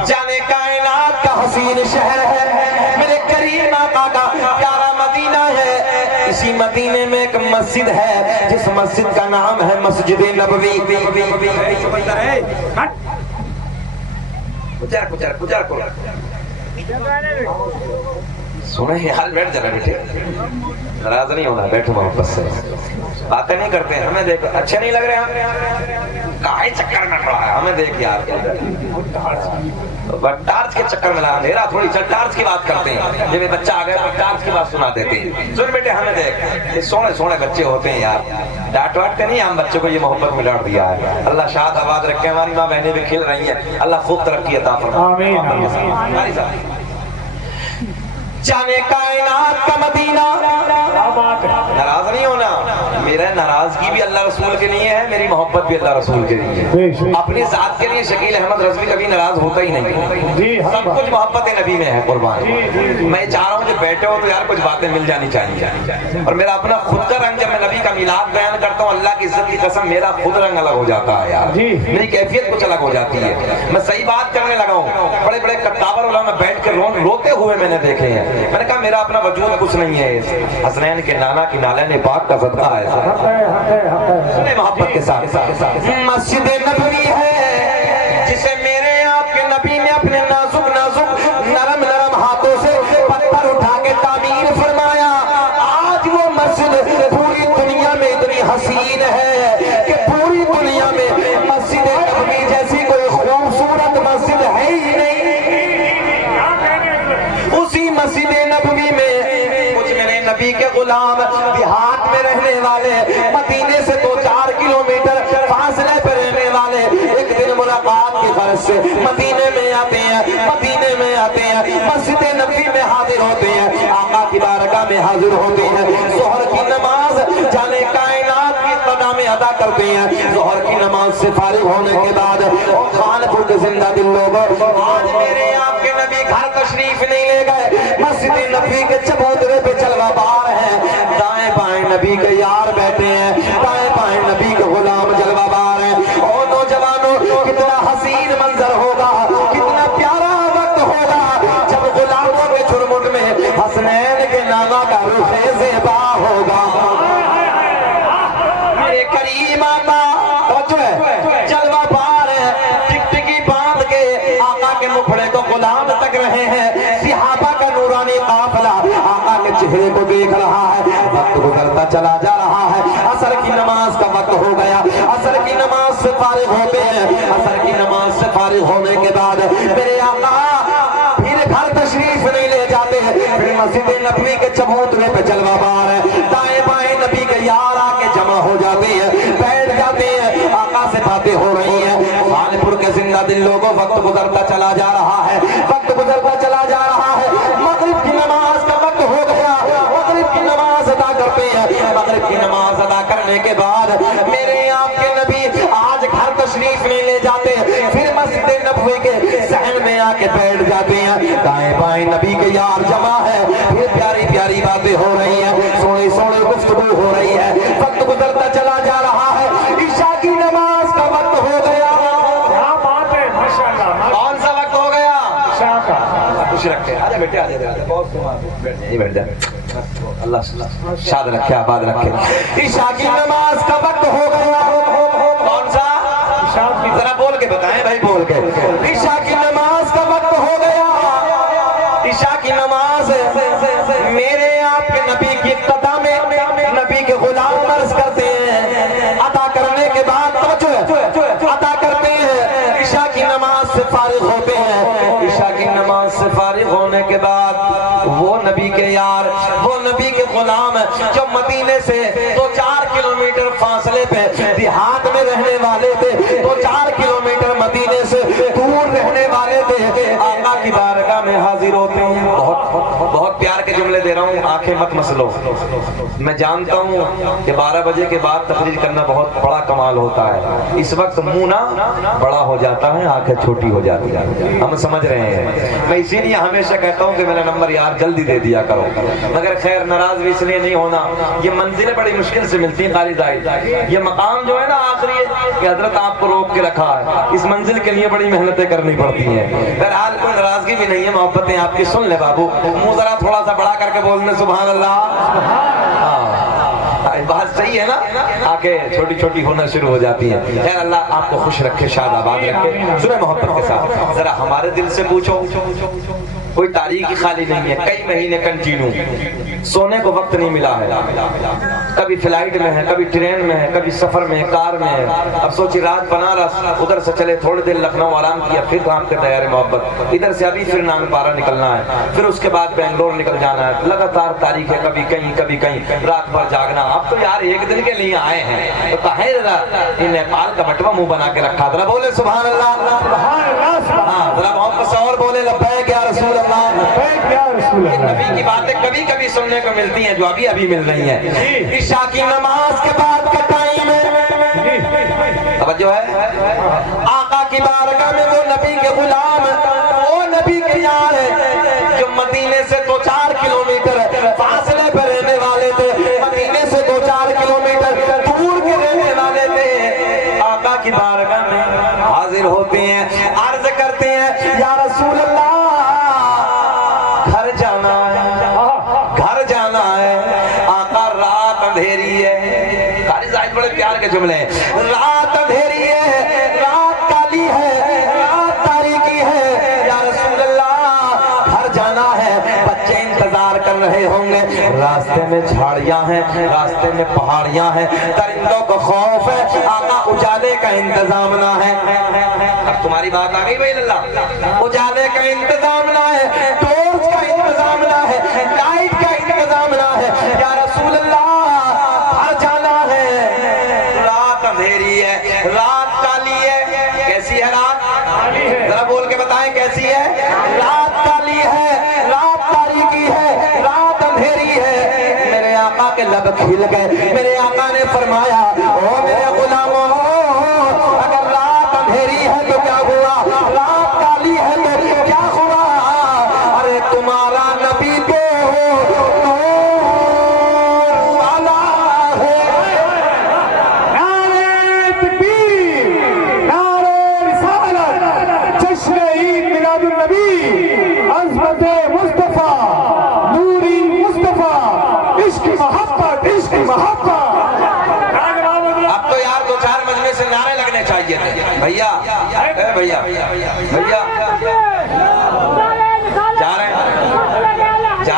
جانے کائنات کا حسین شہر ہے، میرے کریم آقا کا پیارا مدینہ ہے۔ اسی مدینے میں ایک مسجد ہے جس مسجد کا نام ہے مسجد نبوی۔ سنیں حال بیٹھ جانا بیٹھے، ناراض نہیں ہونا، بیٹھو محبت سے، باتیں نہیں کرتے ہیں، ہمیں دیکھ اچھے نہیں لگ رہے ہم کاہے چکر میں پڑا ہے، ہمیں دیکھ یار ٹارچ کے چکر میں لا، اندھیرا تھوڑی چل ٹارچ کی بات کرتے ہیں، جب بچہ آ گیا تو ٹارچ کی بات سنا دیتے ہیں۔ سن بیٹے ہمیں دیکھ، یہ سونے سونے بچے ہوتے ہیں یار، ڈانٹ واٹ کے نہیں، ہم بچوں کو یہ محبت میں ڈانٹ دیا ہے۔ اللہ شاد آباد رکھے، ہماری ماں بہنیں بھی کھل رہی ہیں، اللہ خوب ترقی عطا فرمائے۔ آمین۔ جانے کائنات کا مدینہ، ناراض نہیں ہونا، میرا ناراضگی بھی اللہ رسول کے لیے ہے، میری محبت بھی اللہ رسول کے لیے ہے۔ اپنی ذات کے لیے شکیل احمد رضوی کبھی ناراض ہوتا ہی نہیں، سب کچھ محبت نبی میں ہے قربان۔ میں چاہ رہا ہوں جب بیٹھے ہو تو یار کچھ باتیں مل جانی چاہیے، اور میرا اپنا خود کا رنگ جب میں نبی کا میلاد بیان کرتا ہوں اللہ کی عزت کی قسم میرا خود رنگ الگ ہو جاتا ہے یار، میری کیفیت کچھ الگ ہو جاتی ہے۔ میں صحیح بات کرنے لگا ہوں، بڑے بڑے کتابر علماء بیٹھ کے روتے ہوئے میں نے دیکھے ہیں، میں نے کہا میرا اپنا وجود کچھ نہیں ہے، حسنین کے نانا کی نالین پاک کا صدقہ ہے۔ سنیں محبت کے ساتھ، مسجد نبوی ہے جسے میرے آپ کے نبی نے اپنے نازک نازک نرم نرم ہاتھوں سے پتھر اٹھا کے تعمیر فرمایا۔ آج وہ مسجد پوری دنیا میں اتنی حسین ہے کہ پوری دنیا میں مسجد نبوی جیسی کوئی خوبصورت مسجد ہے ہی نہیں۔ اسی مسجد نبوی میں کچھ میرے نبی کے غلام دیہات میں رہنے والے مدینے سے 2-4 کلومیٹر فاصلے پر رہنے نماز سے مدینے میں آتے ہیں، مدینے میں آتے ہیں، مسجد نبوی میں حاضر ہوتے ہیں، آقا کی بارگاہ میں حاضر ہوتے ہیں، ظہر کی نماز جانے کائنات کی قضا میں ادا کرتے ہیں۔ ظہر کی نماز سے فارغ ہونے کے بعد خانپور کے زندہ دل لوگوں، آج میرے آپ کے نبی گھر تشریف نہیں لے گئے، مسجد نبوی کے چبوترے پہ جلوہ بار ہیں، دائیں بائیں نبی کے یار بیٹھے ہیں، دائیں بائیں نبی کے غلام جلوہ بار ہیں۔ اور نوجوانوں کتنا حسین منظر ہوگا، کتنا پیارا وقت ہوگا جب غلاموں کے جھرمٹ میں حسنین کے نامہ کا رخ زیبا ہوگا۔ میرے کریم آقا جلوہ بار ہے، ٹکٹکی باندھ کے آقا کے مکھڑے کو غلام تک رہے ہیں، صحابہ کا نورانی قافلہ آقا کے چہرے کو دیکھ رہا ہے، وقت گزرتا چلا جا رہا ہے، عصر کی نماز کا وقت ہو گیا، عصر کی نماز سے فارغ ہوتے ہیں، عصر کی نماز سے فارغ ہونے کے بعد میرے آقا پھر گھر تشریف نہیں لے جاتے ہیں، پھر مسجد نبوی کے چبوترے پہ جلوہ بار ہے، دائیں بائیں نبی کے یار آ کے جمع ہو جاتے ہیں، بیٹھ جاتے ہیں، آقا سے باتیں ہو رہی ہیں۔ خانپور کے زندہ دل لوگوں، وقت گزرتا چلا جا رہا ہے، وقت گزرتا چلا جا رہا ہے، مغرب کی نماز کا وقت ہو گیا، مغرب کی نماز ادا کرتے ہیں، مغرب کی نماز ادا کرنے کے بعد میرے آپ کے نبی آج گھر تشریف نہیں لے جاتے، پھر مسجد نبوی کے صحن میں آ کے بیٹھ جاتے ہیں، دائیں بائیں نبی کے یار جمع ہے، پھر پیاری پیاری باتیں ہو رہی ہیں، سونے سونے گفتگو ہو رہی ہے، وقت گزرتا چلا جا رہا ہے، عشاء کی نماز کا وقت ہو گیا۔ کیا بات ہے، ماشاءاللہ۔ کون سا وقت ہو گیا؟ عشاء کا۔ خوش رکھے، آجا بیٹے، آجا بیٹھ جائے، اللہ شاد رکھے، آباد رکھے۔ عشاء کی نماز کا وقت ہو گیا۔ کون سا؟ عشاء کی۔ ذرا بول کے بتائیں بھائی، بول کے۔ عشاء کی نماز کا وقت ہو گیا۔ عشاء کی نماز میرے آپ کے نبی کی ابتدا میں نبی کے غلام عرض کرتے ہیں، ادا کرنے کے بعد ادا کرتے ہیں، عشاء کی نماز سے فارغ ہوتے ہیں، عشاء کی نماز سے فارغ ہونے کے بعد وہ نبی کے یار، وہ نبی کے غلام جو مدینے سے 2-4 کلومیٹر فاصلے پہ دیہات میں رہنے والے تھے، 2-4 کلومیٹر مدینے سے دور رہنے والے تھے، آقا کی بارگاہ میں حاضر ہوتے ہیں۔ بہت پیار کے جملے دے رہا ہوں، آنکھیں مت مسلو۔ میں جانتا ہوں کہ 12 بجے کے بعد تقریر کرنا بہت بڑا کمال ہوتا ہے، اس وقت منہ نہ بڑا ہو جاتا ہے، آنکھیں چھوٹی ہو جاتی ہیں، ہم سمجھ رہے ہیں۔ میں اسی لیے ہمیشہ کہتا ہوں کہ میرا نمبر یار جلدی دے دیا کرو، مگر خیر ناراض بھی اس لیے نہیں ہونا، یہ منزلیں بڑی مشکل سے ملتی ہیں قاری زاہد، یہ مقام جو ہے نا آخری ہے کہ حضرت آپ کو روک کے رکھا ہے، اس منزل کے لیے بڑی محنتیں کرنی پڑتی ہیں۔ بہرحال کوئی ناراضگی بھی نہیں ہے، محبتیں آپ کی سن لے بابو، منہ ذرا تھوڑا سا بڑا کر کے بولنے سبحان اللہ۔ بات صحیح ہے نا، آنکھیں چھوٹی چھوٹی ہونا شروع ہو جاتی ہیں۔ خیر اللہ آپ کو خوش رکھے، شاد آباد رکھے، سورہ محبت کے ساتھ ذرا ہمارے دل سے پوچھو، کوئی تاریخ خالی نہیں ہے، کئی مہینے کنٹینیو سونے کو وقت نہیں ملا ہے، کبھی فلائٹ میں ہے، کبھی ٹرین میں ہے، کبھی سفر میں ہے، کار میں ہے، اب سوچی رات بنارس، ادھر سے چلے تھوڑے دیر لکھنؤ آرام کیا، پھر کام کے تیار محبت، ادھر سے ابھی پھر نانگ پارا نکلنا ہے، پھر اس کے بعد بنگلور نکل جانا ہے، لگاتار تاریخ ہے، کبھی کہیں کبھی کہیں، رات بھر جاگنا۔ اب تو یار ایک دن کے لیے آئے ہیں تو کہیں نیپال کا بٹوا منہ بنا کے رکھا، ذرا بولے سبحان اللہ، ہاں ذرا محبت سے اور بولے لبیک یا رسول اللہ، لبیک یا رسول اللہ۔ نبی کی باتیں کبھی کبھی سننے کو ملتی ہیں جو ابھی ابھی مل رہی ہیں۔ عشاء کی نماز کے بعد کا ٹائم ہے، توجہ ہے، آقا کی بارگاہ میں وہ نبی کے غلام، وہ نبی کے یار ہے جو مدینے سے 2-4 کلومیٹر فاصلے پر رہنے والے تھے، مدینے سے 2-4 کلومیٹر دور کے رہنے والے تھے، آقا کی بارگاہ میں حاضر ہوتے ہیں، عرض کرتے ہیں یا رسول اللہ گھر جانا ہے، گھر جانا ہے، آقا رات اندھیری ہے، قاری زاہد بڑے پیار کے جملے ہیں، رات اندھیری ہے، رات کالی ہے، رات تاریکی ہے، یا رسول اللہ گھر جانا ہے، بچے انتظار کر رہے ہوں گے، راستے میں جھاڑیاں ہیں، راستے میں پہاڑیاں ہیں، درندوں کو خوف ہے، آقا اجالے کا انتظام نہ ہے۔ اب تمہاری بات آ گئی بھائی اللہ، اجالے کا انتظام نہ ہے، ٹورچ کا انتظام نہ ہے، لائٹ کا انتظام نہ ہے، یا رسول اللہ گھر جانا ہے، رات اندھیری ہے، رات کالی ہے، کیسی ہے رات؟ ذرا بول کے بتائیں کیسی ہے؟ رات کالی ہے، رات تاریکی ہے، رات اندھیری ہے، میرے آقا کے لب کھل گئے. میرے آقا نے فرمایا او میرے غلاموں، اگر رات اندھیری ہے تو کیا ہوا، رات کالی ہے تو کیا ہوا؟ ارے تمہارا نبی تو نور والا ہے. نعرہ تکبیر، نعرہ رسالت، جشن عید میلاد النبی، عظمت مصطفیٰ، نوری مصطفیٰ، عشق محبت، عشق محبت. اب تو یار دو چار مجمع سے نعرے لگنے چاہیے تھے. بھیا بھیا بھیا جا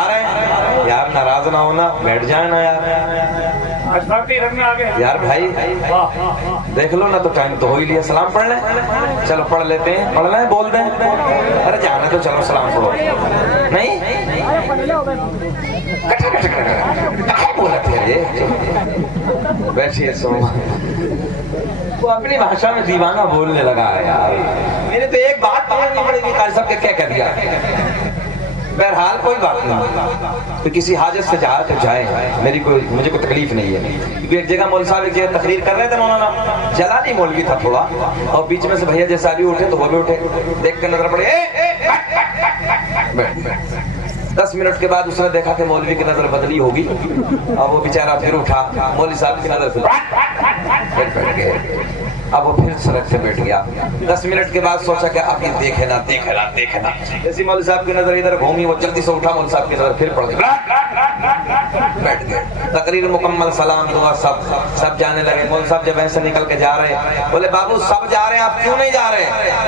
رہے ہیں یار، ناراض نہ ہونا، بیٹھ جائیں نا یار. اشفاقی رنگ میں آگے یار بھائی دیکھ لو نا، تو ٹائم تو ہو ہی لیا. سلام پڑھ لیں، چلو پڑھ لیتے ہیں، پڑھ لیں، بول دیں. ارے جانا تو چلو سلام پڑھو. نہیں بولا تھے بیٹھیے سو. وہ اپنی بھاشا میں دیوانہ بولنے لگا ہے یار. میرے تو ایک بات پکڑنی پڑے گی، قاری صاحب کے کیا کہہ دیا. بہرحال کوئی بات نہیں، تو کسی حاجت سے جائے تو جائے، مجھے کوئی تکلیف نہیں ہے. کیونکہ ایک جگہ مولوی صاحب ایک جگہ تقریر کر رہے تھے، مولانا جلالی مولوی تھا تھوڑا، اور بیچ میں سے بھیا جیسے ابھی اٹھے تو وہ بھی اٹھے. دیکھ کر نظر پڑے، 10 منٹ کے بعد اس نے دیکھا کہ مولوی کی نظر بدلی ہوگی، اور وہ بیچارہ پھر اٹھا، مولوی صاحب کی نظر پھر بیٹھ گئے. اب وہ پھر سڑک سے بیٹھ گیا. 10 منٹ کے بعد سوچا کہ اب یہ دیکھے نا. جیسی مولوی صاحب کی نظر ادھر گھومی، وہ جلدی سے اٹھا، مولوی صاحب کی نظر پھر پڑ گئی، بیٹھ گئے. تقریر مکمل، سلام دعا سب جانے لگے. مولوی صاحب جب ایسے نکل کے جا رہے، بولے بابو سب جا رہے ہیں، آپ کیوں نہیں جا رہے؟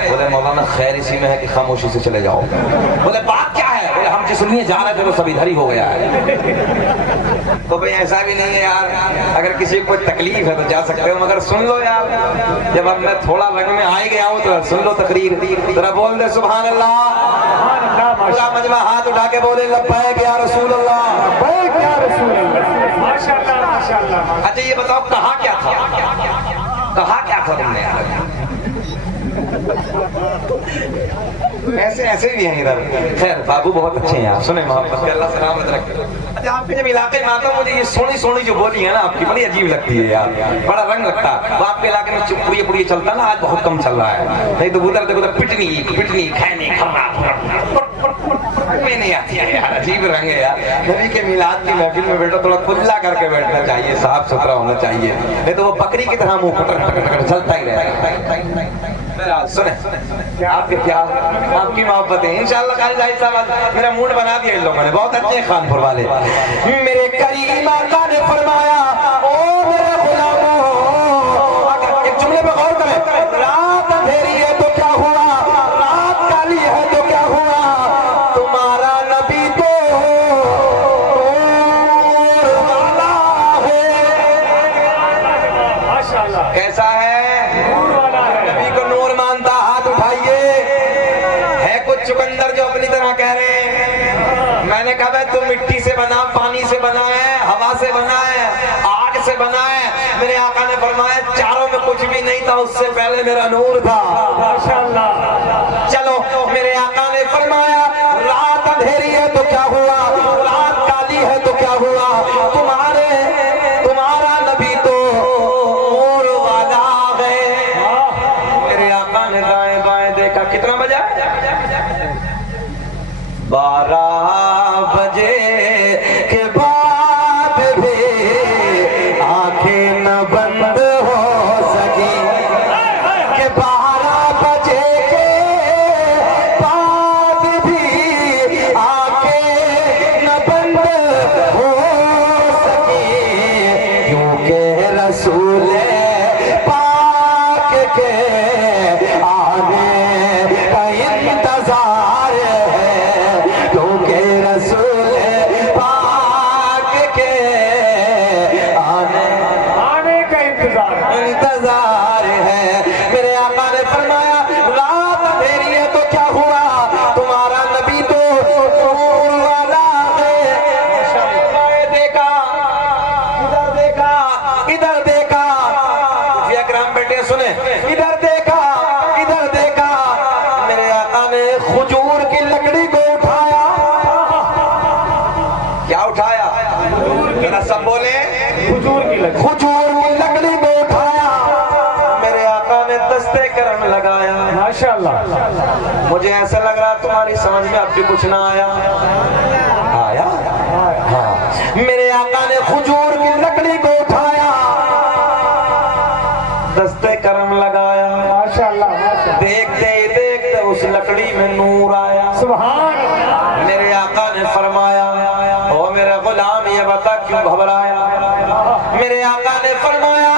بولے مولانا خیر اسی میں ہے کہ خاموشی سے چلے جاؤ. بولے بات کیا ہے؟ بولے ہم جس لیے جا رہے تھے وہ سب ادھر ہی ہو گیا ہے. تو بھئی ایسا بھی نہیں ہے یار، اگر کسی کو کوئی تکلیف ہے تو جا سکتے ہو، مگر سن لو یار. جب اب میں تھوڑا رنگ میں آئی گیا ہوں تو سن لو تقریر. ذرا بول دے سبحان اللہ. پورا مجمع ہاتھ اٹھا کے بولے لبیک یا رسول اللہ. لبیک یا رسول اللہ. ماشاءاللہ ماشاءاللہ. اچھا یہ بتاؤ کہا کیا تھا، کہا کیا تھا تم نے؟ ایسے بھی ہیں ادھر. خیر بابو بہت اچھے ہیں آپ، سنیں محبت کے، اللہ سلامت رکھے. اچھا آپ کے جب علاقے میں آتا ہوں مجھے یہ سونی جو بولی ہے نا آپ کی، بڑی عجیب لگتی ہے یار، بڑا رنگ لگتا ہے. وہ آپ کے علاقے میں پڑی چلتا نا، آج بہت کم چل رہا ہے. نہیں تو ادھر دیکھو پٹنی کھانے میں نہیں آتی ہے یار. عجیب رنگ ہے یار. نبی کے میلاد کی محفل میں بیٹھو تھوڑا کھلا کر کے بیٹھنا چاہیے، صاف ستھرا ہونا چاہیے. نہیں تو وہ بکری کی طرح منہ کٹر چلتا ہی رہے گا. سنیں آپ کے پیار، آپ کی محبت ہے. انشاءاللہ قاری زاہد صاحب میرا موڈ بنا دیا ان لوگوں نے، بہت اچھے خانپور والے. میرے کریم آقا نے فرمایا او میرے غلاموں، ایک جملے پہ غور کریں. رات اندھیری ہے تو کیا ہوا، رات کالی ہے تو کیا ہوا، تمہارا نبی تو نور والا ہے. ماشاءاللہ. کیسا ہے؟ نور والا ہے. نبی کو نور مانتا، ہاتھ اٹھائیے. ہے کچھ چقندر جو اپنی طرح کہہ رہے ہیں. میں نے کہا بھائی تم مٹی سے بنا، پانی سے بنا ہے، ہوا سے بنا ہے، آگ سے بنا ہے. میرے آقا نے فرمایا چاروں میں کچھ بھی نہیں تھا، اس سے پہلے میرا نور تھا. ماشاءاللہ. چلو میرے آقا نے فرمایا رات اندھیری ہے تو کیا ہوا، رات کالی ہے تو کیا ہوا، تمہارا نبی تو نور والا ہے. میرے آقا نے دائیں بائیں دیکھا. کتنا بجا؟ 12 بجے کے بعد بھی آنکھیں نہ بند ہو سکی، کہ 12 بجے کے بعد بھی آنکھیں نہ بند ہو سکی، کیونکہ رسول پاک کے آنے کا انتظار ہے، کیونکہ رسول پاک کے آنے کا انتظار ہے. میرے آقا نے فرمایا رات اندھیری ہے تو کیا ہوا، تمہارا نبی تو نور والا ہے. دیکھا ادھر دیکھا صوفیہ کرام بیٹے سنیں. ادھر دیکھا میرے دستے کرم لگایا. ماشاءاللہ. مجھے ایسا لگ رہا تمہاری سمجھ میں اب بھی کچھ نہ آیا. آیا؟ ہاں. میرے آقا نے کھجور کی لکڑی کو اٹھایا, دستے کرم لگایا. ماشاءاللہ. دیکھتے ہی دیکھتے اس لکڑی میں نور آیا. سبحان اللہ. میرے آقا نے فرمایا او میرے غلام یہ بتا کیوں گھبرایا. میرے آقا نے فرمایا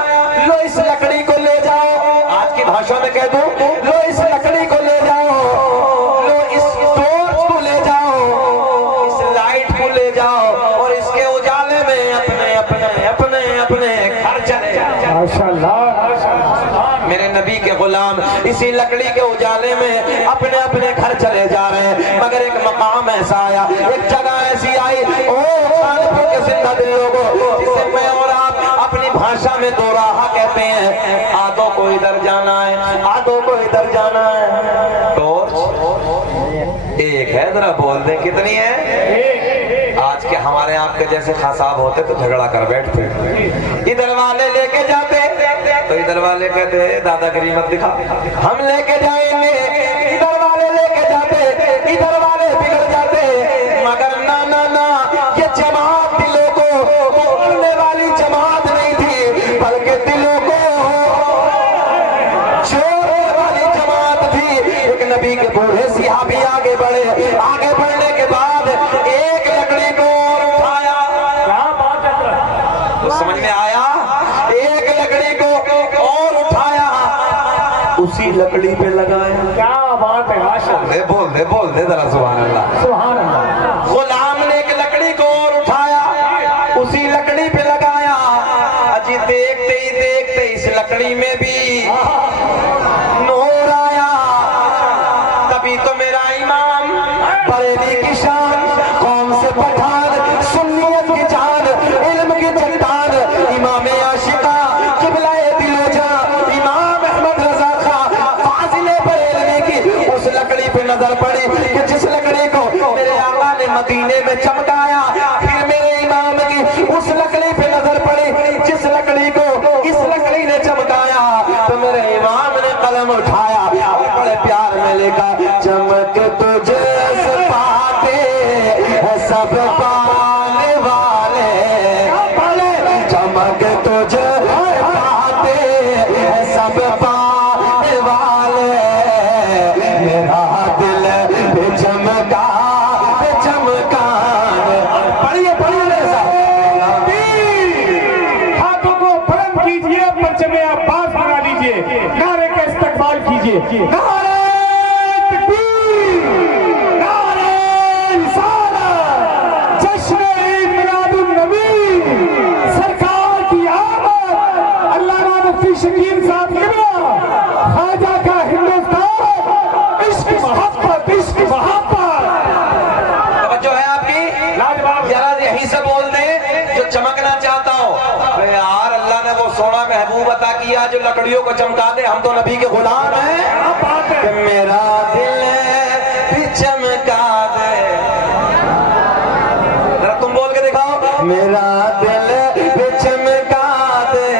لو اس لکڑی کو لے جاؤ. آج کی بھاشا میں کہہ دوں, لو اس لکڑی کو لے جاؤ, لو اس ٹورچ کو لے جاؤ, اس لائٹ کو لے جاؤ اور اس کے اجالے میں اپنے اپنے اپنے اپنے گھر چلے جاؤ. ماشاءاللہ. میرے نبی کے غلام اسی لکڑی کے اجالے میں اپنے اپنے گھر چلے جا رہے ہیں. مگر ایک مقام ایسا آیا, ایک جگہ ایسی آئی, او خانپور کے زندہ دل لوگوں, جسے میں اور آپ اپنی بھاشا میں دو راہا کہتے ہیں. آدھوں کو ادھر جانا ہے, آدھوں کو ادھر جانا ہے. ٹورچ ایک ہے, ذرا بول دیں کتنی ہے. آج کے ہمارے آپ کے جیسے خاصاب ہوتے تو جھگڑا کر بیٹھتے. ادھر والے لے کے جاتے تو ادھر والے کہتے دادا گری مت دکھا, ہم لے کے جائیں گے. ادھر والے لے کے جاتے, ادھر والے بگڑ جاتے. مگر نا نا نا, یہ جماعت دلوں کو توڑنے والی جماعت نہیں تھی, بلکہ دلوں کو چھوڑنے والی جماعت تھی. ایک نبی کے بوڑھے صحابی آگے بڑھے, آگے بڑھنے کے بعد ایک لکڑی کو اور اٹھایا. کیا بات ہے. تو سمجھ میں آیا, ایک لکڑی کو اور اٹھایا, اسی لکڑی پہ لگایا. کیا بات ہے. ماشاءاللہ. بول دے ذرا سبحان اللہ. سبحان اللہ. غلام نے ایک لکڑی کو اور اٹھایا, اسی لکڑی پہ لگایا. اجی دیکھتے ہی دیکھتے اس لکڑی میں بھی نور آیا. تبھی تو میرا امام بریلی کی شان, قوم سے پٹھان, سنیت کی جان, علم کی چٹان, امام عاشقہ قبلہ دل و جان, امام احمد رضا خان فاضل بریلوی کی اس لکڑی پہ نظر پڑی کہ جس لکڑی کو میرے آقا نے مدینے میں چمکایا. پھر میرے امام کی اس لکڑی پہ نظر پڑی جس لکڑی کو اس لکڑی نے چمکایا. تو میرے امام نے قلم اٹھایا, بڑے پیار میں لکھا, چمک تجھے پاتے سب پانے والے, چمک تجھے پاتے سب پانے والے. میرا دل بے چمکا بے چمکان. پڑھیے ہاتھوں کو بلند کیجئے, پرچم عباس بنا لیجئے, نعرے کا استقبال کیجئے. نعرہ تکبیر, نعرہ رسالت, جشن عید میلاد النبی, سرکار کی آمد. اللہ را مفتی شکیل صاحب قبلہ, خواجہ کا ہندوستان, عشق محبت, عشق محبت. توجہ ہے آپ کی. لاجواب. ذرا یہیں سے بول دیں جو چمکنا چاہتا ہو. ارے یار اللہ نے وہ سونا محبوب عطا کیا جو لکڑیوں کو چمکا دے. ہم تو نبی کے غلام ہیں. کیا بات ہے. کہ میرا دل بھی چمکا دے. ذرا تم بول کے دکھاؤ, میرا دل بھی چمکا دے.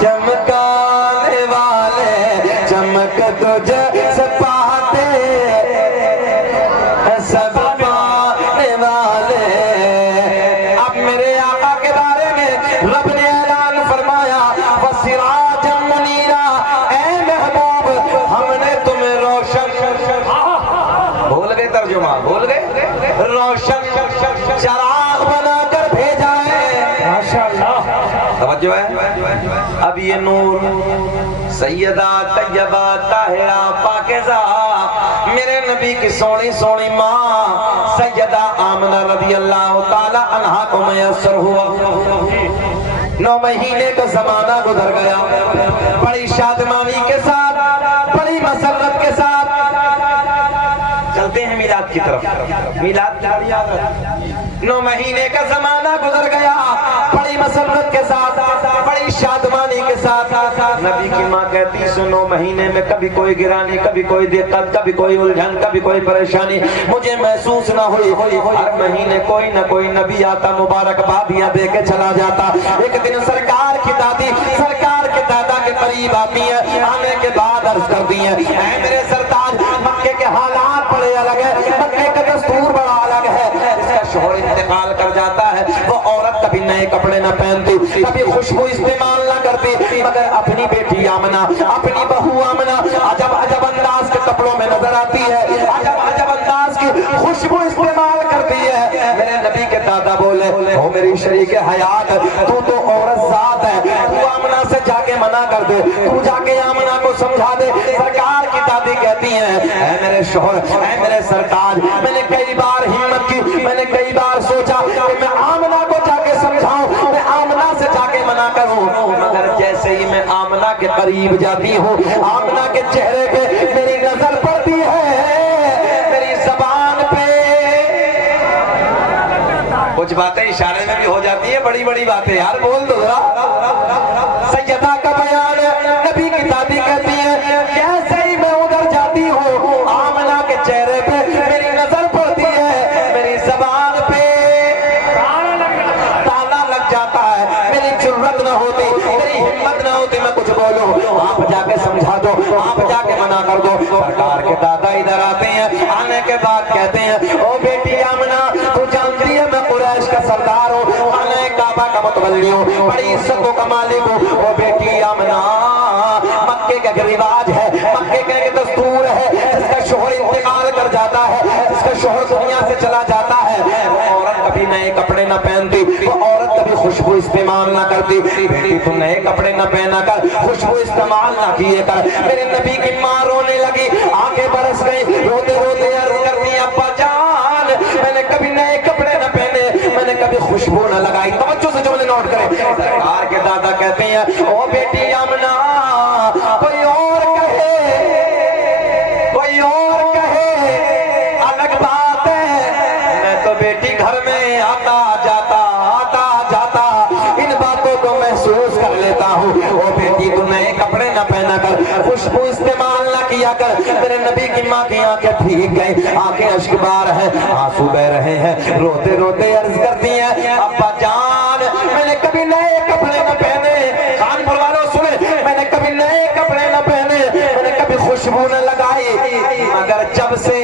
چمکانے والے چمک تجھے سے پاتے سب پانے والے. اب میرے آقا کے بارے میں رب نے اعلان فرمایا, وَسِرَاجًا مُنِيرًا, اے محبوب ہم نے تمہیں روشن, بھول گئے ترجمہ, بھول گئے, روشن چراغ بنا کر بھیجا ہے. ماشاءاللہ. توجہ ہے. اب یہ نور سیدہ طیبہ طاہرہ پاکیزہ میرے نبی کی سونی سونی ماں سیدہ آمنہ رضی اللہ تعالی عنہا کو میسر ہوا. 9 مہینے کا زمانہ گزر گیا, بڑی شادمانی کے ساتھ, بڑی مسرت کے ساتھ. چلتے ہیں میلاد کی طرف. میلاد کی یاد رکھیں. 9 مہینے کا زمانہ گزر گیا, بڑی مسرت کے ساتھ, بڑی شادمانی کے ساتھ. نبی کی ماں کہتی سو 9 مہینے میں کبھی کوئی گرانی, کبھی کوئی دقت, کبھی کوئی الجھن, کبھی کوئی پریشانی مجھے محسوس نہ ہوئی. ہر مہینے کوئی نہ کوئی نبی آتا, مبارکبادیاں دے کے چلا جاتا. ایک دن سرکار کی دادی, سرکار کے دادا کے قریب آتی ہیں، آنے کے بعد عرض کرتی ہیں اے میرے سرتاج مکے کے حالات بڑے الگ ہے، مکے کا دستور بڑا الگ ہے، اس کا شوہر انتقال کر جاتا ہے، وہ عورت کبھی نئے کپڑے نہ پہنتی، کبھی خوشبو استعمال نہ کرتی، مگر اپنی بیٹی آمنہ، اپنی بہو آمنہ عجب عجب انداز کے کپڑوں میں نظر آتی ہے، عجب عجب انداز کی خوشبو استعمال کرتی ہے۔ میرے نبی کے دادا بولے او میری شریک حیات تو عورت ذات ہے، تو آمنہ سے جا کے منع کر دے، تو جا کے آمنہ کو سمجھا دے۔ سرکار کی دادی کہتی ہیں اے میرے شوہر، اے میرے سرتاج، میں نے کئی بار ہمت کی، میں نے کئی بار سوچا کہ میں آمنہ کو جا کے سمجھاؤں، میں آمنہ سے جا کے منع کروں، مگر جیسے ہی میں آمنہ کے قریب جاتی ہوں، آمنہ کے چہرے پہ میری نظر پڑتی ہے، میری زبان پہ کچھ باتیں اشارے میں بھی ہو جاتی ہیں، بڑی بڑی باتیں یار بول دو ذرا۔ سیدہ کا بیان ہے، نبی کی دادی کہتی ہے جیسے ہی میں ادھر جاتی ہوں، آمنہ کے چہرے پہ میری نظر پڑتی ہے، میری زبان پہ تالا لگ جاتا ہے، میری جرت نہ ہوتی، میری ہمت نہ ہوتی میں کچھ بولوں، آپ جا کے سمجھا دو، آپ جا کے منع کر دو۔ سرکار کے دادا ادھر آتے ہیں، آنے کے بعد کہتے ہیں او بیٹی آمنہ تو جانتی ہے میں قریش کا سردار ہوں، خانہ کعبہ کا متولی ہوں، بڑی عزتوں کا مالک ہوں، او بیٹی آمنہ مکے کا رواج ہے، مکے کا ایک دستور ہے، جس کا شوہر انتقال کر جاتا ہے، جس کا شوہر دنیا سے چلا جاتا ہے، وہ عورت کبھی نئے کپڑے نہ پہنتی، وہ عورت کبھی خوشبو استعمال نہ کرتی، بیٹی تو نئے کپڑے نہ پہنا کر، خوشبو استعمال نہ کیے کر۔ میرے نبی کی ماں رونے لگی، آنکھیں برس گئی، روتے روتے عرض کرتی ابا جان میں نے کبھی نئے کپڑے نہ پہنے، میں نے کبھی خوشبو نہ لگائی۔ توجہ سے جملے نوٹ کریں۔ سرکار کے دادا کہتے ہیں او بیٹی آمنہ کوئی اور کہے، کوئی اور کہے الگ بات ہے، میں تو بیٹی گھر میں آتا جاتا ان باتوں کو محسوس کر لیتا ہوں۔ او بیٹی تو نئے کپڑے نہ پہنا کر، خوشبو استعمال نہ کیا کر۔ میرے نبی کی ماں کی آنکھیں بھیگ گئی، آنکھیں اشکبار ہیں، آنسو بہ رہے ہیں، روتے روتے عرض کرتی ہیں ابا جان میں نے کبھی نئے کپڑے نہ پہنے، کان پر والوں سنیں، میں نے کبھی نئے کپڑے نہ پہنے، میں نے کبھی خوشبو نہ لگائی، مگر جب سے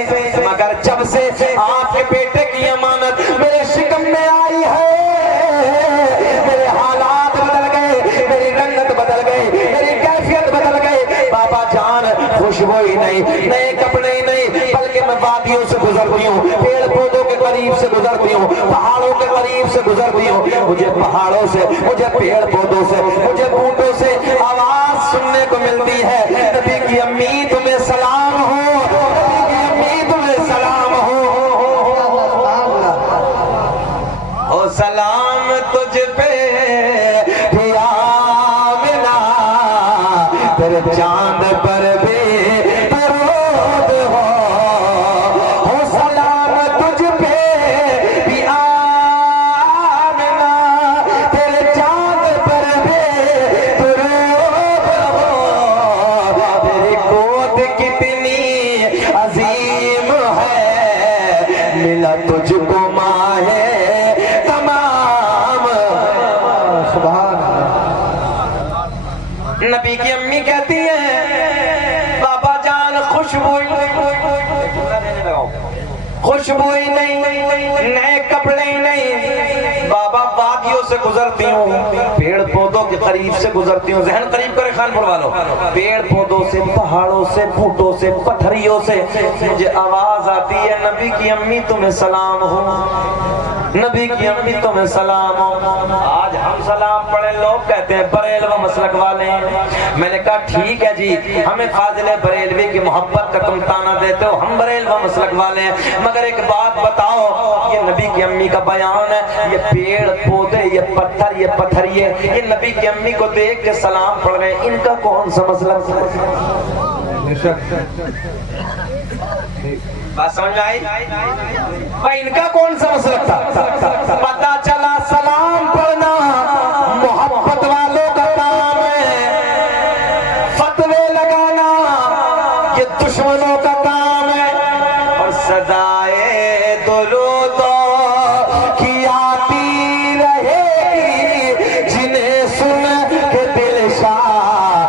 آپ کے بیٹے کی امانت میرے شکم میں آئی ہے، میرے حالات بدل گئے، میری رنگت بدل گئی، میری کیفیت بدل گئی۔ بابا جان خوشبو ہی نہیں، نئے کپڑے ہی نہیں، بلکہ میں وادیوں سے گزرتی ہوں، پیڑ پودوں کے قریب سے گزرتی ہوں، پہاڑوں کے قریب سے گزرتی ہوں، مجھے پہاڑوں سے، مجھے پیڑ پودوں سے، مجھے بوٹوں سے آواز سننے کو ملتی ہے نبی کی امی تمہیں سلام ہو، نبی کی امی تمہیں سلام ہو، او سلام تجھ پہ بھی آمنہ، تیرے چاند پر بھی درود ہو، او سلام تجھ پہ بھی آمنہ، تیرے چاند پر بھی درود ہو، تیری گود کتنی عظیم ہے، ملا تجھ کو ماہ تمام۔ سبحان نبی کی امی کہتی ہیں بابا جان خوشبو ہی نہیں، نئے کپڑے ہی نہیں، بابا وادیوں سے گزرتی ہوں، پیڑ پودوں کے قریب سے گزرتی ہوں، ذہن قریب کرے خان پور والوں، پیڑ پودوں سے، پہاڑوں سے، بوٹوں سے، پتھریوں سے مجھے آواز آتی ہے نبی کی امی تمہیں سلام ہو، نبی کی امی تمہیں سلام ہو۔ آج ہم سلام پڑھے، لوگ کہتے ہیں بریلوی مسلک والے ہیں، میں نے کہا ٹھیک ہے جی، ہمیں فاضل بریلوی کی محبت کا تم تانا دیتے ہو، ہم بریلوی مسلک والے ہیں، مگر ایک بات بتاؤ، یہ نبی کی امی کا بیان ہے، یہ پیڑ پودے، یہ پتھر، یہ پتھریے، یہ نبی کی امی کو دیکھ کے سلام پڑھ رہے ہیں، ان کا کون سا مسلک؟ بات سمجھ آئی؟ بھائی ان کا کون سا مسلک تھا؟ پتہ چلا سلام پڑھنا محبت والوں کا کام ہے، فتوے لگانا یہ دشمنوں کا کام ہے، اور سزائے درود کی آتی رہے گی جنہیں سن کے دل شاد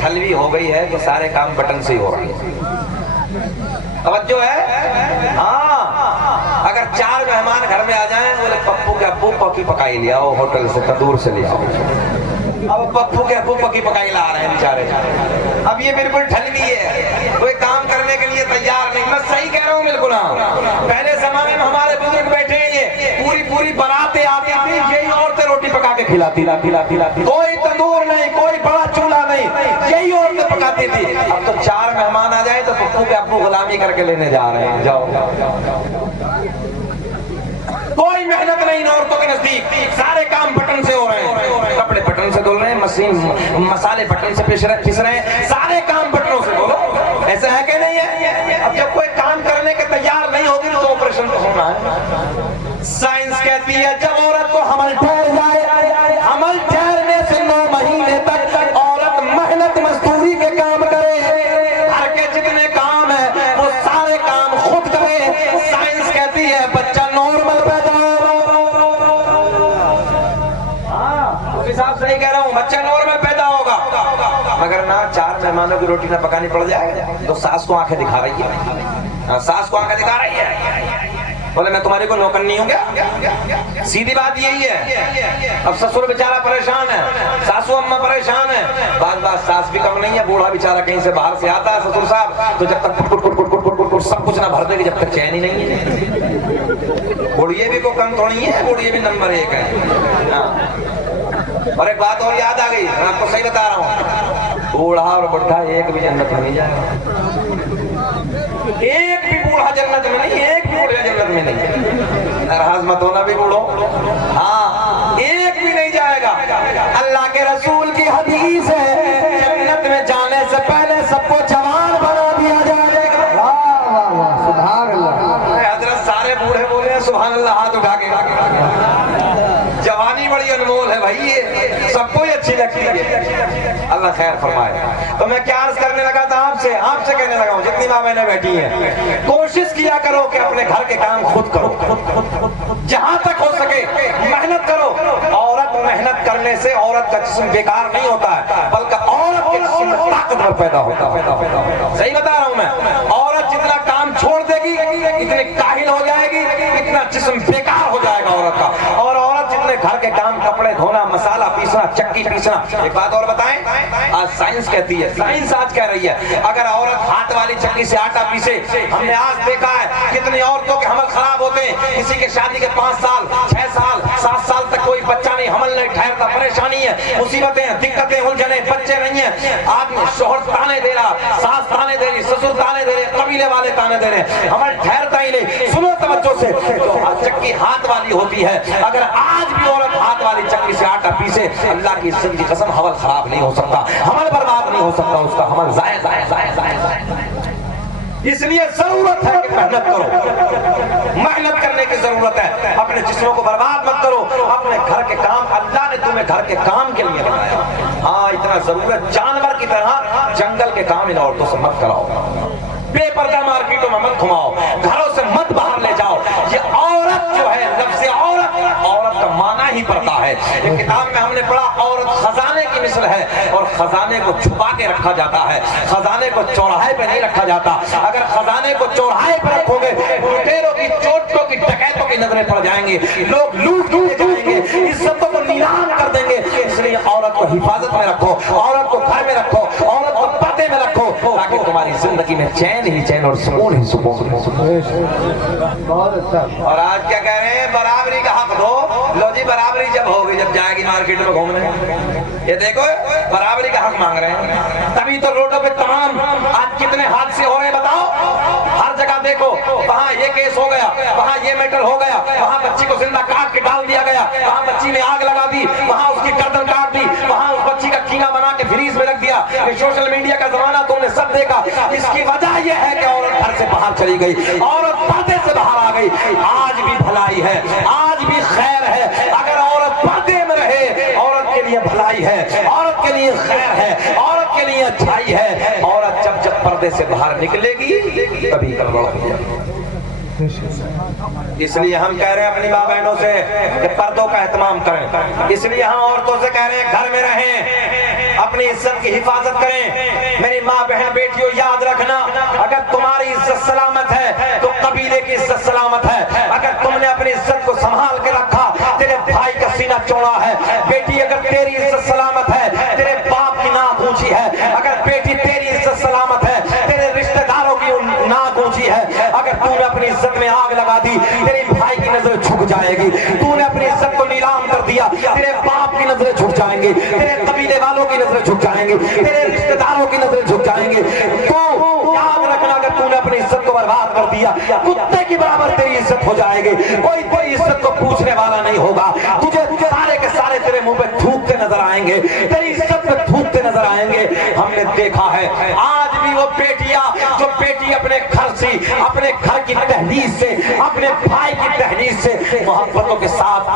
ٹھلوی ہو گئی ہے کہ سارے کام بٹن سے ہی ہو رہے ہیں. توجہ ہے؟ ہاں، اگر 4 مہمان گھر میں آ جائیں بولے پپو کے ابو پکی پکائی لیا ہو ہوٹل سے، تندور سے لیا ہو. اب پپو کے ابو پکی پکائی لا رہے ہیں بیچارے. اب یہ بالکل ٹھلوی ہے، کوئی کام کرنے کے لیے تیار نہیں. میں صحیح کہہ رہا ہوں بالکل. پہلے زمانے میں ہمارے بزرگ بیٹھے ہیں، یہ پوری باراتیں آتی تھی، یہی عورتیں روٹی پکا کے کھلاتی. کوئی تندور نہیں، کوئی بڑا چولہا نہیں، یہی عورتیں پکاتی تھی. اب تو 4 مہمان آ جائیں تو پپو کے ابو غلامی کر کے لینے جا رہے ہیں. جاؤ. کوئی محنت نہیں عورتوں کے نزدیک، سارے کام بٹن سے ہو رہے ہیں. کپڑے بٹن سے دھل رہے ہیں، مسالے بٹن سے پس رہے ہیں، سارے کام بٹنوں سے دھو. ایسا ہے کہ نہیں ہے؟ اب جب کوئی کام کرنے کے تیار نہیں ہوگی تو آپریشن تو ہونا ہے. سائنس کہتی ہے جب عورت کو حمل ٹھہر جائے، حمل ٹھہرنے سے 9 مہینے تک عورت محنت مزدوری کے کام کرے، گھر کے جتنے کام ہیں وہ سارے کام خود کرے. سائنس کہتی ہے بچہ نارمل پیدا صاحب صحیح کہہ رہا ہوں، بچہ نارمل پیدا ہوگا. مگر نہ 4 مہمانوں کی روٹی نہ پکانی پڑ جائے تو ساس کو آنکھیں دکھا رہی ہے. ساس کو آنکھیں دکھا رہی ہے، بولے میں تمہاری کو نوکر نہیں ہوں کیا؟ سیدھی بات یہی ہے. اب سسر بیچارہ پریشان ہے، ساسو اماں پریشان ہے. بعض ساس بھی کم نہیں ہے، بوڑھا بیچارہ کہیں سے باہر سے آتا ہے سسر صاحب تو جب تک سب کچھ نہ بھر دے گی جب تک چین ہی نہیں ہے. بوڑھیے بھی کو کم تھوڑی ہے، بوڑھیے بھی نمبر 1 ہے. اور ایک بات اور یاد آ گئی، میں آپ کو صحیح بتا رہا ہوں، بوڑھا اور بڑھا ایک بھی جنت میں نہیں جائے گا. ایک بھی بوڑھا جنت میں نہیں، ایک بھی بوڑھا جنت میں نہیں. ناراض مت ہونا بھی بوڑھو. ہاں، ایک بھی نہیں جائے گا. اللہ کے رسول کی حدیث ہے جنت میں جانے سے پہلے سب کو جوان بنا دیا جائے گا. سبحان اللہ. حضرت سارے بوڑھے بولے ہیں سبحان اللہ ہاتھ اٹھا کے. جوانی بڑی انمول ہے بھائی، یہ سب کو ہی اچھی لگتی ہے. اللہ خیر فرمائے. تو میں کیا عرض کرنے لگا تھا آپ سے کہنے لگا ہوں جتنی ماں بہنیں بیٹھی ہیں، کوشش کیا کرو کہ اپنے گھر کے کام خود کرو، جہاں تک ہو سکے محنت کرو. عورت محنت کرنے سے عورت کا جسم بیکار نہیں ہوتا ہے، بلکہ عورت کے جسم میں طاقت پیدا ہوتا ہے. صحیح بتا رہا ہوں میں. عورت جتنا کام چھوڑ دے گی اتنی کاہل ہو جائے گی، اتنا جسم بیکار ہو جائے گا عورت کا. اور عورت جتنے گھر کے کام، کپڑے دھونا، مسالہ پیسنا، چکی پیسنا. ایک بات اور بتائیں، آج سائنس کہتی ہے، سائنس آج کہہ رہی ہے اگر عورت ہاتھ والی چکی سے آٹا پیسے، ہم نے آج دیکھا ہے کتنی عورتوں کے حمل خراب ہوتے ہیں. کسی کے شادی کے 5 سال 6 سال 7 سال تک کوئی بچہ نہیں، حمل نہیں ٹھہرتا. پریشانی ہے، مصیبتیں، دقتیں، الجھنیں، بچے نہیں ہیں. آدمی شوہر تانے دے رہا، ساس تانے دے رہی، سسر تانے دے رہے، قبیلے والے تانے دے رہے، حمل ٹھہرتا ہی نہیں. سنو توجہ سے، چکی ہاتھ والی ہوتی ہے. اگر آج بھی عورت ہاتھ والی چکی سے آٹا پیسے، اللہ کی عزت کی قسم حمل خراب نہیں ہو سکتا، حمل برباد نہیں ہو سکتا، اس کا حمل ضائع. اس لیے ضرورت ہے کہ محنت کرو، محنت کرنے کی ضرورت ہے. اپنے جسموں کو برباد مت کرو. اپنے گھر کے کام، اللہ نے تمہیں گھر کے کام کے لیے بنایا. ہاں اتنا ضرورت، جانور کی طرح جنگل کے کام ان عورتوں سے مت کراؤ. بے پردہ مارکیٹوں میں مت گھماؤ، گھروں سے مت باہر لے جاؤ. یہ عورت جو ہے، لفظ عورت کا معنی ہی پڑتا ہے. ایک کتاب میں ہم نے پڑھا عورت خزانے کی مثل ہے، اور خزانے کو چھپا کے رکھا جاتا ہے، خزانے کو چوراہے پہ نہیں رکھا جاتا. اگر خزانے کو چوراہے پہ رکھو گے، لٹیروں کی، چوٹوں کی، ڈکیتوں کی نظریں پڑ جائیں گے، لوگ لوٹ کے جائیں گے، عزتوں کو نیلام کر دیں گے. اس لیے عورت کو حفاظت میں رکھو، عورت کو گھر میں رکھو، عورت کو پردے میں رکھو، تاکہ تمہاری زندگی میں چین ہی چین اور سکون ہی سکون. بہت اچھا. اور آج کیا کہہ رہے ہیں؟ برابری کا حق دو. لو جی برابری جب ہوگی جب جائے گی مارکیٹ میں گھومنے. یہ دیکھو برابری کا حق مانگ رہے ہیں، تبھی تو روڈوں پہ تمام آج کتنے حادثے ہو رہے ہیں بتاؤ. ہر جگہ دیکھو، وہاں یہ کیس ہو گیا، وہاں یہ میٹر ہو گیا، وہاں بچی کو زندہ کاٹ کے ڈال دیا گیا، وہاں بچی نے آگ لگا دی، وہاں اس کی گردن کاٹ دی، وہاں اس بچی کا کینا بنا کے فریز میں رکھ دیا. یہ سوشل میڈیا کا زمانہ تم نے سب دیکھا. اس کی وجہ یہ ہے کہ عورت گھر سے باہر چلی گئی، عورت پردے سے باہر آ گئی. آج بھی بھلائی ہے، آج بھی خیر ہے. اگر عورت پردے میں رہے، عورت کے لیے بھلائی ہے، عورت کے لیے خیر ہے، عورت کے لیے اچھائی ہے. عورت جب پردے سے باہر نکلے گی تبھی گڑبڑ ہو جائے گی. اس لیے ہم کہہ رہے ہیں اپنی ماں بہنوں سے کہ پردوں کا اہتمام کریں. اس لیے ہم عورتوں سے کہہ رہے ہیں گھر میں رہیں، اپنی عزت کی حفاظت کریں. میری ماں بہن بیٹیوں یاد رکھنا, اگر تمہاری عزت سلامت ہے تو قبیلے کی عزت سلامت ہے. اگر تم نے اپنی عزت کو سنبھال کے رکھا, تیرے بھائی کا سینہ چوڑا ہے. بیٹی اگر تیری عزت سلامت ہے, تیرے باپ کی ناک اونچی ہے. اگر بیٹی تیری عزت سلامت ہے, تیرے رشتہ داروں کی ناک اونچی ہے. اگر تو نے اپنی عزت میں آگ لگا دی, تیرے بھائی کی نظر جھک جائے گی. تو نے اپنی عزت کو نیلام کر دیا, تیرے باپ کی نظریں جھک جائیں گی, تیرے قبیلے والوں کی نظریں جھک جائیں گی, تیرے رشتہ داروں کی نظریں جھک جائیں گے. تو یاد رکھنا, اگر تو نے اپنی عزت کو برباد کر دیا, کتے کی برابر تیری عزت ہو جائے گی. کوئی عزت کو پوچھنے والا نہیں ہوگا. تجھے سارے کے سارے تیرے منہ پہ تھوکتے نظر آئیں گے, تیری عزت پہ تھوکتے نظر آئیں گے. ہم نے دیکھا ہے آج بھی وہ بیٹیاں, جو بیٹی اپنے گھر سے, اپنے گھر کی تہذیب سے, اپنے بھائی کی تہذیب سے محبتوں کے ساتھ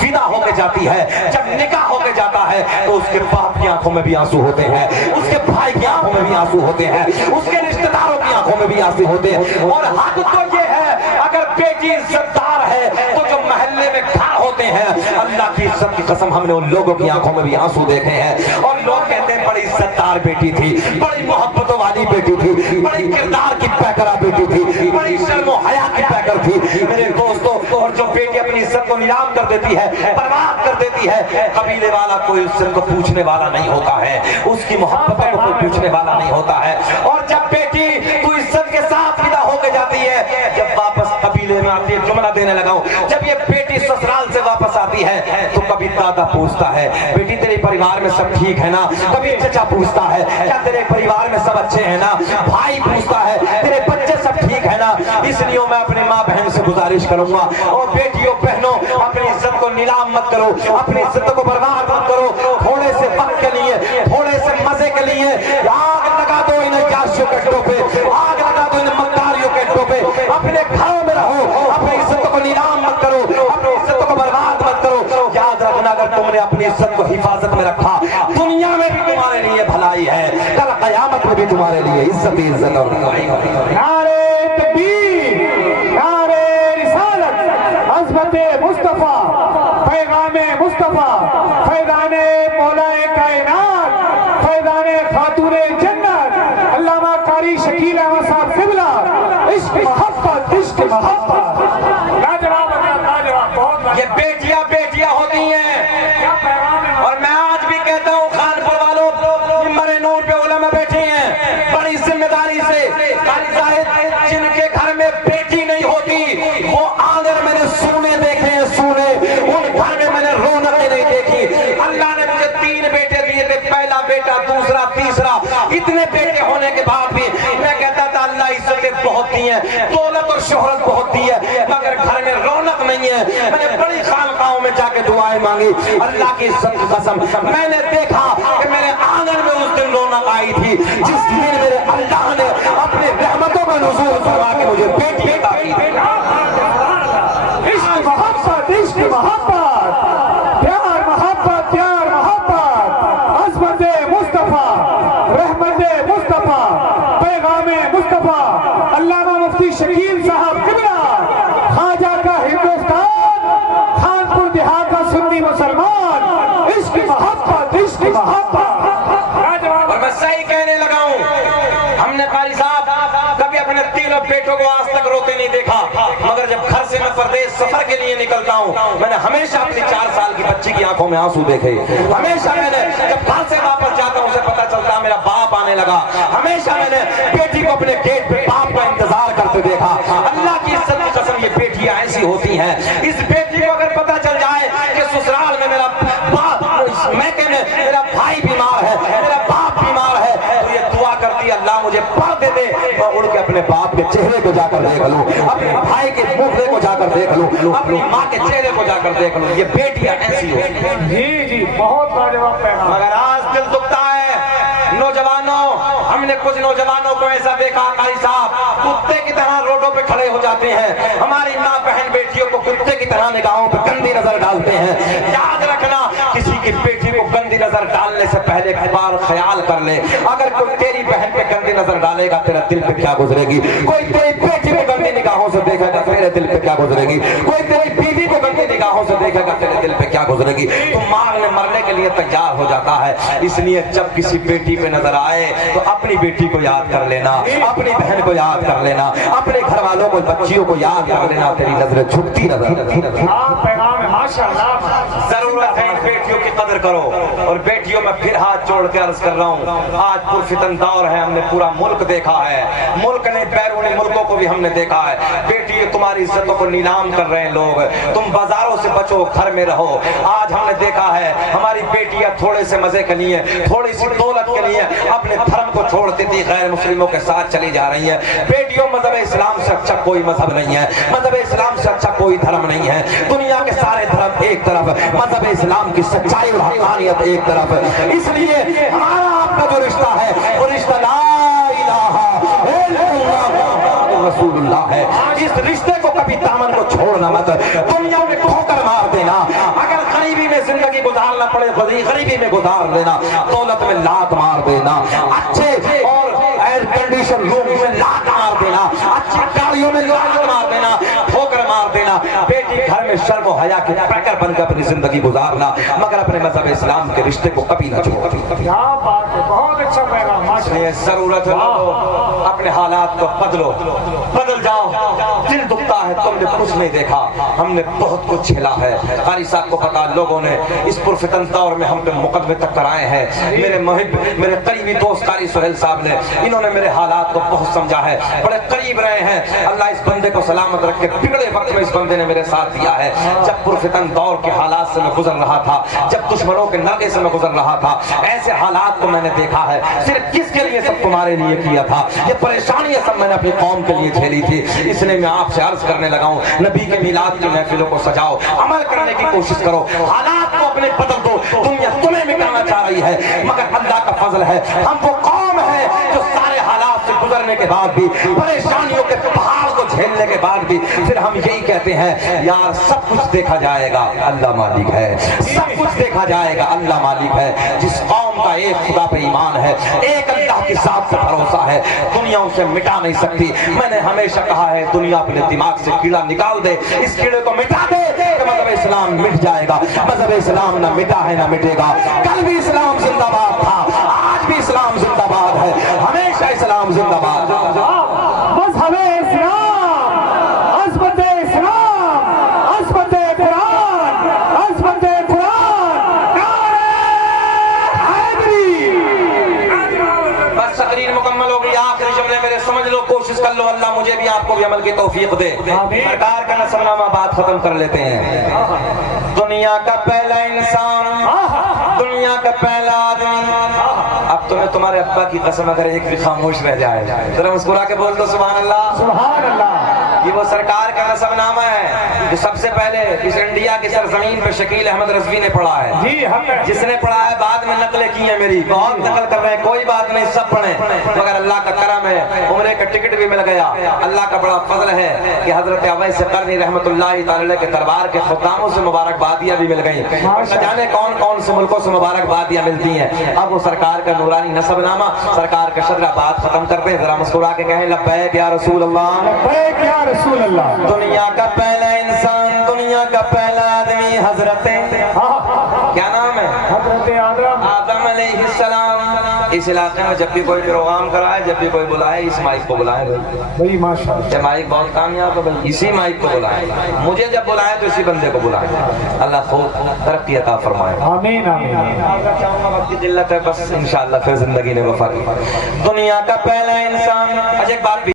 فدا ہو کے جاتی ہے, جب نکاح ہو کے جاتا ہے تو اس کے باپ کی آنکھوں میں بھی آنسو ہوتے ہیں, اس کے بھائی کی آنکھوں میں بھی آنسو ہوتے ہیں, اس کے رشتہ داروں کی آنکھوں میں بھی آنسو ہوتے ہیں. اور حق تو یہ ہے, اگر بیٹی عزت دار ہے تو جو محلے میں گھر ہوتے ہیں, اللہ کی عزت کی قسم ہم نے ان لوگوں کی آنکھوں میں بھی آنسو دیکھے ہیں. اور لوگ کہتے ہیں بڑی عزت دار بیٹی تھی, بڑی محبتوں والی بیٹی تھی, بڑی کردار کی پیکرہ بیٹی تھی, بڑی شرم و حیا کی پیکر تھی. میرے دوستوں, اور جو بیٹی اپنی عزت کو نیلام کر دیتی ہے, برباد کر دیتی ہے, قبیلے والا کوئی اس کو پوچھنے والا نہیں ہوتا ہے, اس کی محبتوں کو کوئی پوچھنے والا نہیں ہوتا ہے. اور جب بیٹی تو عزت کے ساتھ فدا ہو کے جاتی ہے, جب واپس قبیلے میں آتی ہے, جملہ دینے لگا ہوں, جب یہ بیٹی سسرال سے واپس آتی ہے تو کبھی دادا پوچھتا ہے بیٹی تیرے پریوار میں سب ٹھیک ہے نا, کبھی چچا پوچھتا ہے کیا تیرے پریوار میں سب اچھے ہیں نا, بھائی پوچھتا ہے تیرے بچے سب ٹھیک ہے نا. اس لیے میں اپنے ماں بہن سے گزارش کروں گا, اور بیٹیوں بہنوں, اپنی عزت کو نیلام مت کرو, اپنی عزت کو برباد مت کرو. تھوڑے سے وقت کے لیے, تھوڑے سے مزے کے لیے آگ لگا دو ان عیاشیوں کے اڈوں پہ, آگ لگا دو ان مکاریوں کے اڈوں پہ. اپنے گھروں میں رہو, اپنی عزت کو نیلام مت کرو, اپنی عزت کو برباد مت کرو. یاد رکھنا, اگر تم نے اپنی عزت کو حفاظت میں رکھا, دنیا میں بھی تمہارے لیے بھلائی ہے, کل قیامت میں بھی تمہارے لیے عزت ہی عزت اور بھلائی ہے. نعرے تکبیر, نعرے رسالت, عظمت مصطفیٰ, پیغام مصطفیٰ, فیضان مولا کائنات, فیضان خاتون جنت, علامہ قاری شکیل احمد صاحب قبلہ. عشق محبت, عشق محبت, لاجواب, لاجواب, بہت یہ بیٹیاں بیٹیاں ہوتی ہیں. اور میں آج بھی کہتا ہوں, خانپور والوں, منبر نور پہ علماء بیٹھے ہیں بڑی ذمہ داری سے. قاری صاحب, جن کے گھر میں بیٹی نہیں ہوتی وہ آنگن میں نے سونے دیکھے ہیں, سونے, ان گھر میں میں نے رونقیں نہیں دیکھی. اللہ نے مجھے 3 بیٹے دیے تھے, پہلا بیٹا, دوسرا, تیسرا, اتنے بیٹے ہونے کے بعد بھی میں کہتا تھا اللہ عزتیں بہت دی ہیں, دولت اور شہرت بہت دی ہے, مگر گھر میں رونق نہیں ہے. میں نے بڑی خانقاہوں میں جا کے دعائیں مانگی, اللہ کی عزت کی قسم میں نے دیکھا کہ میرے آنگن میں اس دن رونق آئی تھی جس دن میرے اللہ نے اپنے رحمتوں کا نزول فرما کے مجھے بیٹی عطا کی. عشق محبت, عشق محبت, پیار محبت, پیار محبت, عظمت مصطفیٰ, رحمت مصطفیٰ, پیغام مصطفیٰ, علامہ مفتی شکیل صاحب قبلہ, خواجہ کا ہندوستان, خانپور دیہات کا سنی مسلمان. عشق محبت, عشق محبت. اور میں صحیح کہنے لگا ہوں, ہم نے قاری صاحب کبھی اپنے 3 بیٹوں کو آج تک روتے نہیں دیکھا, مگر جب گھر سے میں پردیس سفر کے لیے نکلتا ہوں, میں نے ہمیشہ اپنی 4 سال کی بچی کی آنکھوں میں آنسو دیکھے. ہمیشہ میں نے جب گھر سے واپس جاتا ہوں, اسے پتا چلتا میرا باپ آنے لگا. ہمیشہ میں نے بیٹی کو اپنے گیٹ پہ باپ کا انتظار کرتے دیکھا. اللہ کی عزت کی قسم, یہ بیٹیاں ایسی ہوتی ہیں. اس بیٹی کو اگر پتا چل جائے کہ سسرال میں میرا باپ, میں کہنے میرا بھائی بیمار ہے, میرا باپ بیمار ہے, تو یہ دعا کرتی ہے اللہ مجھے پردے دے, میں اڑ کے اپنے باپ کے چہرے کو جا کر دیکھ لوں, اپنے بھائی کے منہ کو جا کر دیکھ لوں, اپنی ماں کے چہرے کو جا کر دیکھ لوں. یہ بیٹیاں ایسی ہوتی ہیں. جی جی, بہت لاجواب پیغام. مگر آج دل دکھتا ہے نوجوانوں, ہم نے کچھ نوجوانوں کو ایسا دیکھا قاری صاحب, کتے کی طرح روڈوں پہ کھڑے ہو جاتے ہیں, ہماری ماں بہن بیٹیوں کو کتے کی طرح نگاہوں پہ گندی نظر ڈالتے ہیں. یاد رکھنا, کسی کی بیٹی کو گندی نظر ڈالنے سے پہلے ایک بار خیال کر لے، اگر کوئی تیری بہن پہ گندی نظر ڈالے گا تیرے دل پہ کیا گزرے گی، کوئی تیری بیٹی کو گندی نگاہوں سے دیکھے گا تیرے دل پہ کیا گزرے گی، کوئی تیری بیوی کو گندی نگاہوں سے دیکھے گا تیرے دل پہ کیا گزرے گی۔ تو مارنے مرنے کے لیے تیار ہو جاتا ہے۔ اس لیے جب کسی بیٹی پہ نظر آئے تو اپنی بیٹی کو یاد کر لینا، اپنی بہن کو یاد کر لینا، اپنے گھر والوں کو، بچیوں کو یاد کر لینا، تیری نظریں جھکتی نظر۔ پیغام ہے ماشاءاللہ۔ ضرورت ہے ان بیٹیوں کی قدر کرو۔ اور بیٹیوں میں پھر ہاتھ جوڑ کے عرض کر رہا ہوں، آج پرفتن دور ہے، ہم نے پورا ملک دیکھا ہے، ملک نے بیرونی ملکوں کو بھی ہم نے دیکھا ہے، بیٹی تمہاری عزتوں کو نیلام کر رہے ہیں لوگ، تم بازاروں سے بچو، گھر میں رہو۔ آج ہم نے دیکھا ہے ہماری بیٹیاں تھوڑے سے مزے کے لیے، تھوڑی سی دولت کے لیے اپنے دھرم کو چھوڑ دیتی، غیر مسلموں کے ساتھ چلی جا رہی ہیں۔ بیٹیوں، مذہب اسلام سے اچھا کوئی مذہب نہیں ہے، مذہب اسلام سے اچھا کوئی دھرم نہیں ہے۔ دنیا کے سارے دھرم ایک طرف، مذہب اسلام کی سچائی اور حقانیت ایک طرف۔ اس لیے ہمارا آپ کا جو رشتہ ہے وہ رشتہ لا الہ الا اللہ رسول اللہ ہے۔ اس رشتے کو کبھی دامن کو چھوڑنا مت، دنیا میں ٹھوکر مار دینا، اگر غریبی میں زندگی گزارنا پڑے غریبی میں گزار دینا، دولت میں لات مار دینا، اچھے اور ایئر کنڈیشن روم میں لات مار دینا، اچھی گاڑیوں میں لات مار دینا، ٹھوکر مار دینا، بیٹی گھر میں شرم و حیا کے پیکر بن کر اپنی زندگی گزارنا، مگر اپنے مذہب اسلام کے رشتے کو کبھی نہ چھوڑنا۔ کیا بات ہے، بہت اچھا پیغام ماشاءاللہ۔ ضرورت ہے لوگوں، اپنے حالات کو بدلو، بدل جاؤ۔ دل دکھتا ہے، تم نے کچھ نہیں دیکھا، ہم نے بہت کچھ جھیلا ہے۔ قاری صاحب کو پتا، لوگوں نے اس پرفتن دور میں ہم پہ مقدمے تک کرائے ہیں۔ میرے محب، میرے قریبی دوست قاری سہیل صاحب نے، انہوں نے میرے حالات کو بہت سمجھا ہے، بڑے قریب رہے ہیں۔ اللہ اس بندے کو سلامت رکھے، بگڑے وقت میں اس بندے نے میرے ساتھ دیا ہے۔ جب پرفتن دور کے حالات سے میں گزر رہا تھا، جب دشمنوں کے نرغے سے میں گزر رہا تھا، ایسے حالات کو میں نے دیکھا ہے۔ صرف کس کے لیے؟ سب تمہارے لیے کیا تھا۔ یہ پریشانیاں سب میں نے اپنی قوم کے لیے جھیلی تھی۔ اس لیے میں آپ سے عرض کرنے لگا ہوں، نبی کے میلاد کی محفلوں کو سجاؤ، عمل کرنے کی کوشش کرو، حالات کو اپنے بدل دو۔ دنیا تمہیں مٹانا چاہ رہی ہے، مگر اللہ کا فضل ہے، ہم وہ قوم ہے جو سارے حالات سے گزرنے کے بعد بھی، پریشانیوں کے پہاڑ کو جھیلنے کے بعد بھی، پھر ہم یہی کہتے ہیں، یار سب کچھ دیکھا جائے گا، اللہ مالک ہے، سب کچھ دیکھا جائے گا، اللہ مالک ہے۔ جس قوم کا ایک خدا پہ ایمان ہے، ایک اللہ کی ذات پہ بھروسہ ہے، دنیا اسے مٹا نہیں سکتی۔ میں نے ہمیشہ کہا ہے، دنیا اپنے دماغ سے کیڑا نکال دے، اس کیڑے کو مٹا دے کہ مذہب اسلام مٹ جائے گا۔ مذہب اسلام نہ مٹا ہے نہ مٹے گا۔ کل بھی اسلام زندہ باد تھا، آج بھی اسلام زندہ باد ہے، ہمیشہ اسلام زندہ باد ہے۔ مذہب اسلام، عظمت اسلام، عظمت قرآن، عظمت قرآن، نعرہ حیدری۔ بس تقریر مکمل ہو گئی، آخری جملے میرے سمجھ لو، کوشش کر لو، اللہ مجھے بھی آپ کو بھی عمل کی توفیق دے۔ سرکار کا نثر نامہ بات ختم کر لیتے ہیں۔ دنیا کا پہلا انسان، دنیا کا پہلا آدمی۔ اب تمہیں تمہارے ابا کی قسم اگر ایک بھی خاموش رہ جائے، ذرا مسکرا کے بول دو سبحان اللہ۔ سبحان اللہ۔ یہ وہ سرکار کا نسب نامہ ہے جو سب سے پہلے اس انڈیا کی سرزمین پہ شکیل احمد رضوی نے پڑھا ہے۔ جی حق ہے، جس نے پڑھا ہے، بعد میں نقلیں کی ہیں میری، بہت نقل کر رہے ہیں، کوئی بات نہیں، سب پڑھیں، مگر اللہ کا کرم ہے، عمرے کا ٹکٹ بھی مل گیا۔ اللہ کا بڑا فضل ہے کہ حضرت اویس قرنی رحمۃ اللہ تعالی کے دربار کے خداموں سے مبارکبادیاں بھی مل گئیں، نہ جانے کون کون سے ملکوں سے مبارکبادیاں ملتی ہیں۔ اب وہ سرکار کا نورانی نسب نامہ، سرکار کا شجرہ بات ختم کرتے ہیں، ذرا مسکرا کے کہیں لبیک یا رسول اللہ، لبیک یا رسول اللہ۔ دنیا کا پہلا انسان، دنیا کا پہلا آدمی حضرت کیا نام ہے؟ حضرت آدم علیہ السلام۔ اس علاقے میں جب بھی کوئی پروگرام کرائے، جب بھی کوئی بلائے، اس مائک کو بلائیں بھائی ماشاءاللہ۔ یہ مائک بہت کامیاب ہے، اسی مائک کو بلائیں، مجھے جب بلائیں تو اسی بندے کو بلائیں۔ اللہ خوب ترقی عطا فرمائے، آمین آمین۔ چاہوں گا وقت کی قلت ہے، بس انشاءاللہ پھر زندگی نے وفا کی۔ دنیا کا پہلا انسان، ایک بات